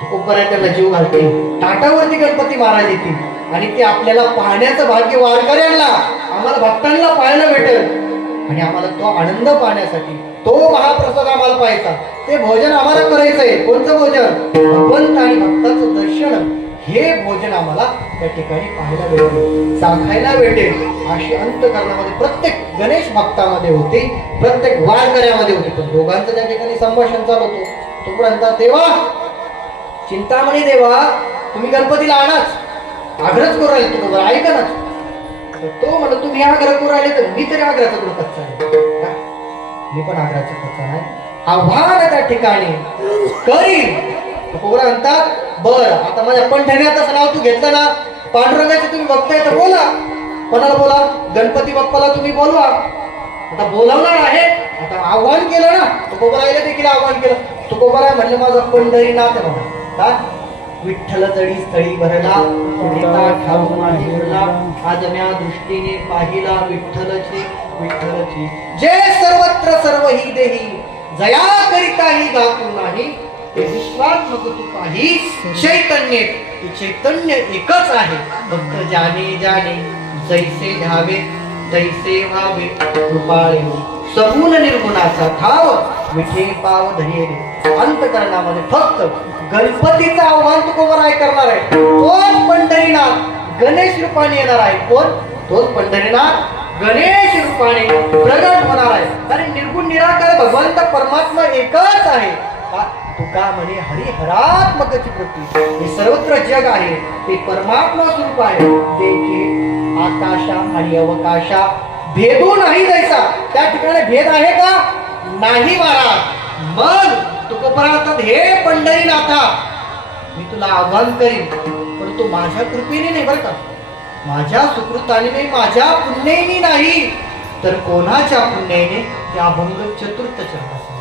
तुकोबराय जीव घालतील, ताटावरती गणपती महाराज येतील आणि ते आपल्याला पाहण्याचं भाग्य वारकऱ्यांना आम्हाला भक्तांना पाहायला भेटेल. आणि आम्हाला तो आनंद पाहण्यासाठी तो महाप्रसाद आम्हाला पाहायचा, ते भोजन आम्हाला करायचंय. कोणतं भोजन? भगवंत आणि भक्ताचं दर्शन. हे भोजन आम्हाला त्या ठिकाणी पाहायला भेटेल, चाखायला भेटेल. अशी अंतःकरणामध्ये प्रत्येक गणेश भक्तामध्ये होते, प्रत्येक वारकऱ्यामध्ये होते. पण दोघांचं त्या ठिकाणी संभाषण चालू होतो. तो म्हणतात देवा, चिंतामणी देवा तुम्ही गणपतीला आणाच, आग्रह करू राहिले तू बरोबर ऐका ना. तो म्हणतो तुम्ही आग्रह करू राहिले तर मी तरी आग्रहाचा कुठं कच्चा आहे, मी पण आग्रहाचा कच्चा नाही. आव्हान त्या ठिकाणी करील. पोरा म्हणतात बर आता माझ्या पंढऱ्याचं नाव तू घेतलं ना, पांडुरंगाचे तुम्ही बघताय तर बोला. कोणाला बोला? गणपती बाप्पाला तुम्ही बोलवा. आता बोलावणार आहे, आता आव्हान केलं ना, तुकोबरायला देखील आव्हान केलं. तुकोबराय म्हणलं माझा पंढरीनाथ आहे म्हणा. काय विठ्ठल जडी स्थळी भरला नेता ठाऊ नाही उरला आदम्या दृष्टीने पाहिला विठ्ठलची विठ्ठलची जे सर्वत्र सर्व ही देही जया करिताही गातू नाही ते विश्वात्मक तू पाही चैतन्य ते चैतन्य एकच आहे फक्त जाणे जाणे जैसे घ्यावे तैसे व्हावे कृपाळे सगुण निर्गुणाचा ठाव मिठे पाव धरिये अंतकरणामध्ये फक्त गणपतीचं आव्हान तुकोबराय करणार आहे तोच पंढरीनाथ गणेश रूपाने येणार आहे कोण तोच पंढरीनाथ गणेश रूपाने प्रगट होणार आहे कारण निर्गुण निराकार भगवंत परमात्मा एकच आहे तुका म्हणे हरिहरात्मकची वृत्ती हे सर्वत्र जग आहे ते परमात्मा स्वरूप आहे ते आकाशा आणि अवकाशा भेदू नाही जायचा त्या ठिकाणी भेद आहे का नाही महाराज मग तुकोबरातात हे पंढरीनाथा मी तुला आव्हान करीन परंतु माझ्या कृपेने नाही बरं का माझ्या सुकृताने नाही माझ्या पुण्याने नाही तर कोणाच्या पुण्याने त्या अभंग चतुर्थ चरणाचा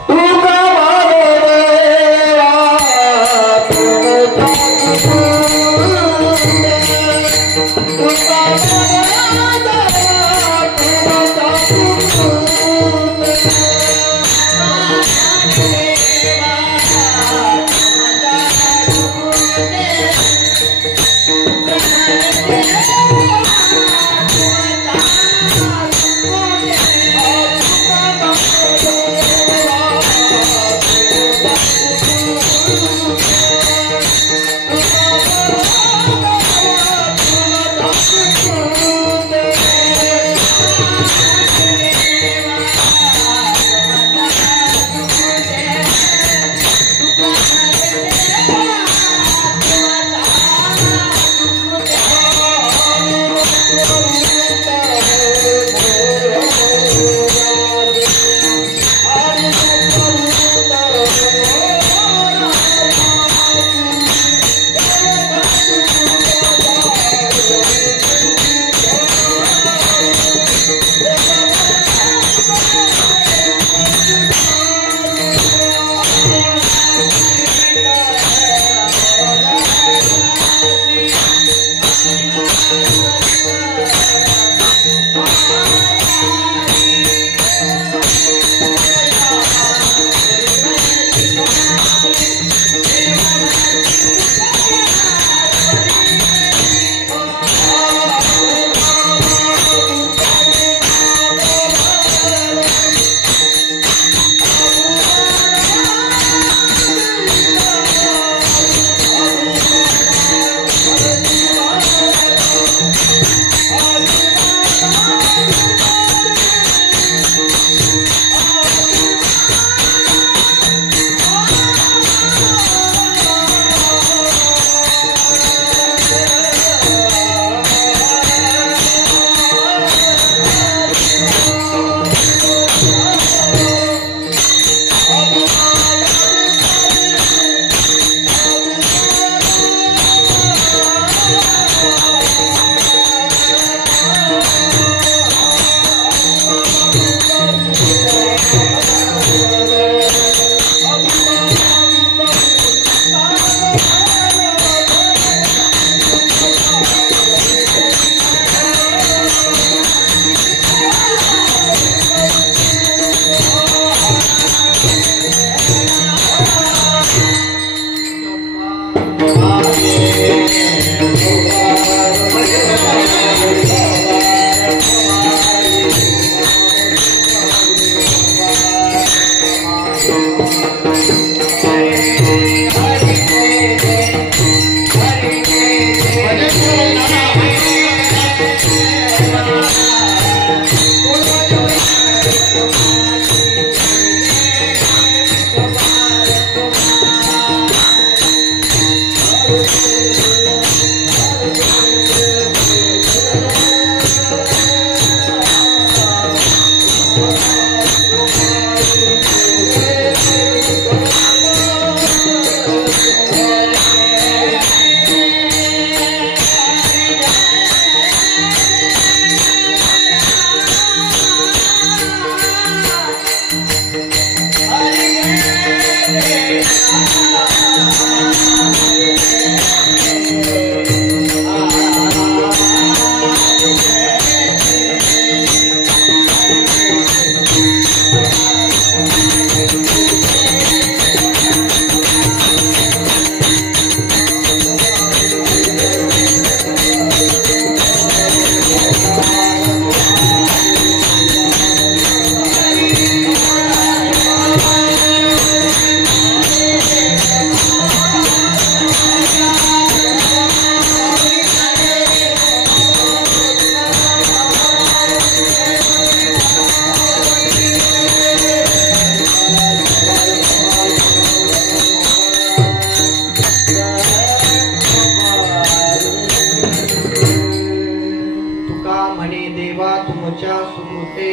तुमच्या सुकृते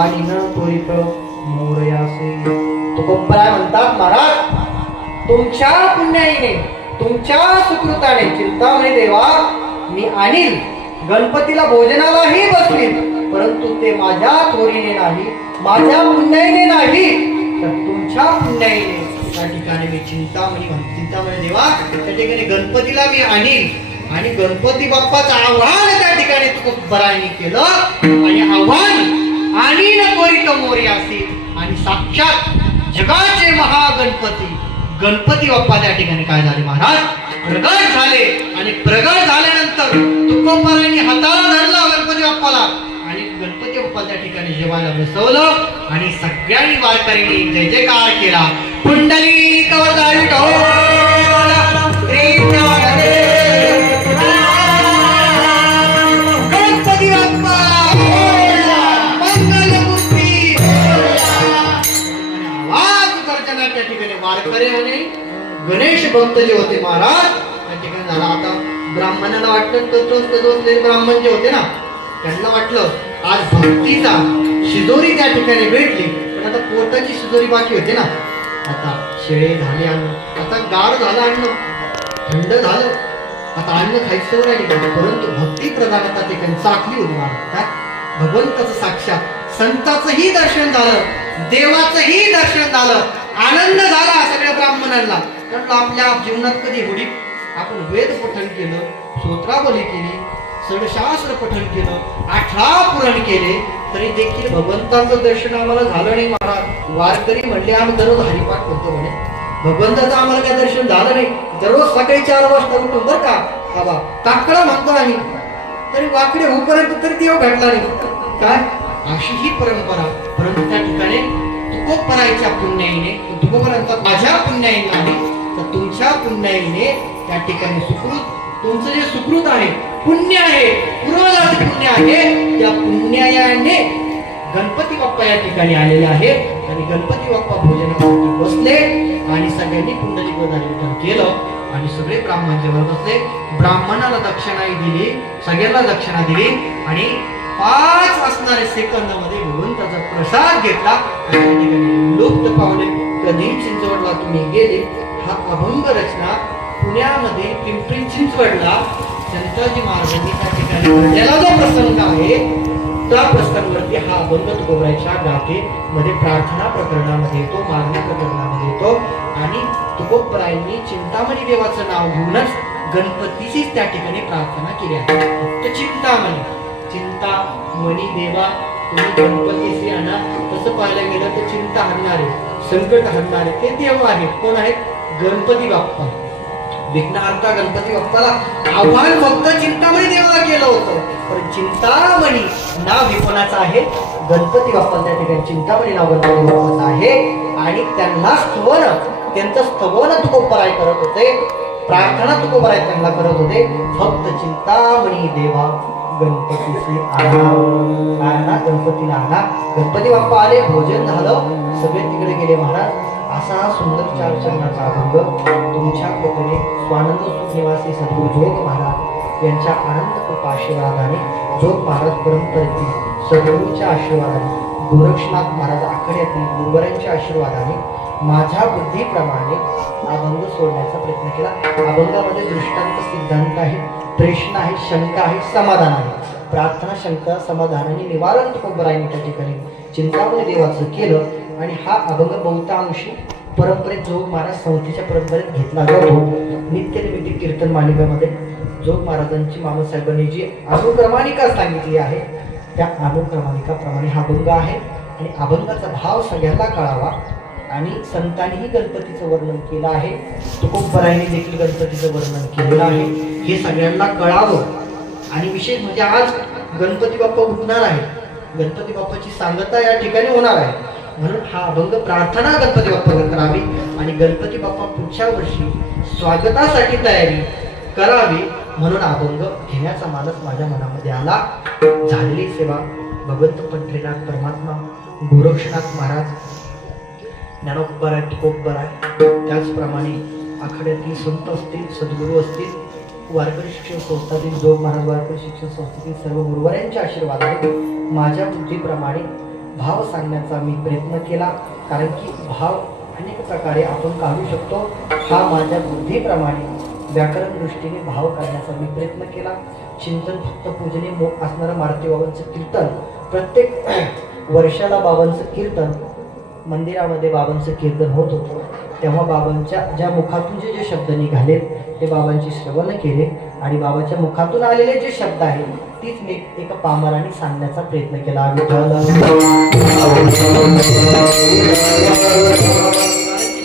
आणि न त्वरित मोरयासे. तुकोबराय म्हणतात, महाराज तुमच्या पुण्याईने तुमच्या सुकृताने चिंतामणी देवा मी आणील, गणपतीला भोजनालाही बसवील, परंतु ते माझ्या थोरीने नाही, माझ्या पुण्याईने नाही, तर तुमच्या पुण्याईने त्या ठिकाणी मी चिंतामणी देवा त्या ठिकाणी गणपतीला मी आणील. आणि गणपती बाप्पाचं आव्हान त्या ठिकाणी तुकोबरायांनी केलं आणि आव्हान आणि न त्वरित मोरयासी. आणि साक्षात जगाचे महागणपती गणपती बाप्पा त्या ठिकाणी काय झाले महाराज, प्रगट झाले. आणि प्रगट झाल्यानंतर तुकोबरायांनी हाताला धरला गणपती बाप्पाला आणि गणपती बाप्पा त्या ठिकाणी जेवायला बसवलं आणि सगळ्यांनी वारकऱ्यांनी जय जयकार केला. पुंडलिक वरदान ढोल श्री ज्ञानदेव गणपती बाप्पा मंगलमूर्ती. आवाज गर्जना त्या ठिकाणी वारकरी आणि गणेश भक्त जे होते महाराज त्या ठिकाणी झाला. आता ब्राह्मणाला वाटलं तर ब्राह्मण जे होते ना त्यांना वाटलं आज भक्तीचा शिदोरी त्या ठिकाणी भेटली, पण आता पोटाची शिदोरी बाकी होते ना. आता शेळे झाले अन्न, आता गार झालं अन्न, थंड झालं, आता अन्न खायचं नाही, परंतु भक्ती प्रधानता ठिकाणी चाकली होती महाराज. काय भगवंताचं साक्षात संताचंही दर्शन झालं, देवाचंही दर्शन झालं, आनंद झाला सगळ्या ब्राह्मणांना. कारण आपल्या जीवनात कधी एवढी आपण वेद पठण केलं, स्तोत्रावली केली, षडशास्त्र पठण केलं, 18 पुराण केले, तरी देखील भगवंताचं दर्शन आम्हाला झालं नाही महाराज. वारकरी म्हणले आम्ही दररोज हरिपाठ करतो म्हणे, भगवंताचं आम्हाला काय दर्शन झालं नाही. दररोज सकाळी 4 वाजता उठून बरं का बाबा टाकळा म्हणतो आम्ही, तरी वाकडे होईपर्यंत तरी देव भेटला नाही. काय अशी ही परंपरा. परंतु त्या ठिकाणी तुकोबरायच्या पुण्याईने, तुकोबरांचा माझ्या पुण्याईने नाही तर तुमच्या पुण्याईने त्या ठिकाणी सुकृत, तुमचं जे सुकृत आहे, पुण्य आहे, पूर्वजाचे पुण्य आहे, त्या पुण्यायाने गणपती बाप्पा या ठिकाणी आलेले आहेत. आणि गणपती बाप्पा भोजनासाठी बसले आणि सगळ्यांनी पुंडलिक वरदान केलं आणि सगळे ब्राह्मण जेवण बसले. ब्राह्मणाला दक्षिणाही दिली, सगळ्यांना दक्षिणा दिली आणि 5 असणारे सेकंदामध्ये भगवंताचा प्रसाद घेतला आणि त्या ठिकाणी लुप्त पावले. कधी चिंचवडला तुम्ही गेले, हा अभंग रचना पुण्यामध्ये पिंपरी चिंचवडला संताजी महाराजांनी त्या ठिकाणी घडलेला जो प्रसंग आहे त्या प्रसंगावरती हा अभंग तुकोबरायच्या गाथेमध्ये प्रार्थना प्रकरणामध्ये येतो, मागण्या प्रकरणामध्ये येतो. आणि तुकोबरायांनी चिंतामणी देवाचं नाव घेऊनच गणपतीचीच त्या ठिकाणी प्रार्थना केली आहे. फक्त चिंतामणी देवा तुम्ही गणपतीशी आणा. तसं पाहायला गेलं तर चिंता हरणारे, संकट हरणारे ते देव आहेत. कोण आहेत? गणपती बाप्पा. विघ्नहर्ता गणपती बाप्पाला आव्हान फक्त चिंतामणी देवाला केलं होतं, पण चिंतामणी नाव हे कोणाचं आहे? गणपती बाप्पा. त्या ठिकाणी चिंतामणी नाव गणपती बाप्पाचं आहे आणि त्यांना स्तवन, त्यांचं स्तवन तुकोबराय करत होते, प्रार्थना तुकोबराय त्यांना करत होते. फक्त चिंतामणी देवा गणपतीचे आणा, गणपतीला आणा. गणपती बाप्पा आले, भोजन झालं, सगळे तिकडे गेले महाराज. असा हा सुंदर 4 चरणाचा अभंग तुमच्या कृपेने स्वानंद सुख निवासी सद्गुरू जोग महाराज यांच्या आनंद कृपा आशीर्वादाने, जोग महाराज परंपरेतील सद्गुरूच्या आशीर्वादाने, गोरक्षनाथ महाराज आखड्यातील गुरुवरांच्या आशीर्वादाने माझ्या बुद्धीप्रमाणे अभंग सोडण्याचा प्रयत्न केला. अभंगामध्ये दृष्टांत, सिद्धांत आहे, प्रश्न आहे, शंका आहे, समाधान आहे. प्रार्थना, शंका, समाधानाने निवारण तुकोबरायांनी त्या ठिकाणी चिंतामणी देवाचं केलं. आणि हा अभंग बहुतांशी परंपरेत जोग महाराज संस्थेच्या परंपरेत घेतला जातो. नित्यनिमित्त कीर्तन मालिकामध्ये जोग महाराजांची मामासाहेबांनी जी अनुक्रमानिका सांगितली आहे त्या अनुक्रमानिकाप्रमाणे हा अभंग आहे. आणि अभंगाचा भाव सगळ्यांना कळावा. आणि संतांनीही गणपतीचं वर्णन केलं आहे, तुकोबरायांनी देखील गणपतीचं वर्णन केलेलं आहे, हे सगळ्यांना कळावं. आणि विशेष म्हणजे आज गणपती बाप्पा उठणार आहे, गणपती बाप्पाची सांगता या ठिकाणी होणार आहे, म्हणून हा अभंग प्रार्थना गणपती बाप्पाला करावी आणि गणपती बाप्पा पुढच्या वर्षी स्वागतासाठी तयारी करावी म्हणून अभंग घेण्याचा मानस माझ्या मनामध्ये आला. झालेली सेवा भगवंत पंढरीनाथ परमात्मा, गोरक्षनाथ महाराज, ज्ञानोबराय, तुकोबराय, त्याचप्रमाणे आखाड्यातील संत असतील, सद्गुरू असतील, वारकरी शिक्षण संस्थातील जोग महाराज वारकरी शिक्षण संस्थेतील सर्व गुरुवारांचे आशीर्वाद माझ्या बुद्धीप्रमाणे भाव सांगण्याचा मी प्रयत्न केला, कारण की भाव अनेक प्रकारे आपण काढू शकतो. हा माझ्या बुद्धीप्रमाणे व्याकरण दृष्टीने भाव करण्याचा मी प्रयत्न केला. चिंतन भक्त पूजने मोक असणारं मारुती बाबांचं कीर्तन, प्रत्येक वर्षाला बाबांचं कीर्तन मंदिरामध्ये बाबांचं कीर्तन होत होतं. तेव्हा बाबांच्या ज्या मुखातून जे शब्द निघाले ते बाबांची श्रवण केले आणि बाबाच्या मुखातून आलेले जे शब्द आहेत तीच मी एका पामराने सांगण्याचा प्रयत्न केला.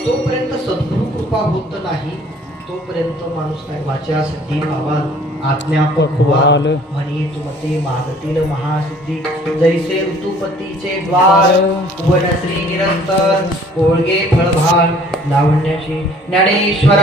जोपर्यंत सद्गुरु कृपा होत नाही तोपर्यंत माणूस काय वाच्यासिद्धी बाबा आज्ञा पटवाल म्हणे तुमते मागतील महासिद्धी. जैसे ऋतुपतीचे द्वार वनश्री निरंतर कोळगे फळभाग लावण्याची ज्ञानेश्वर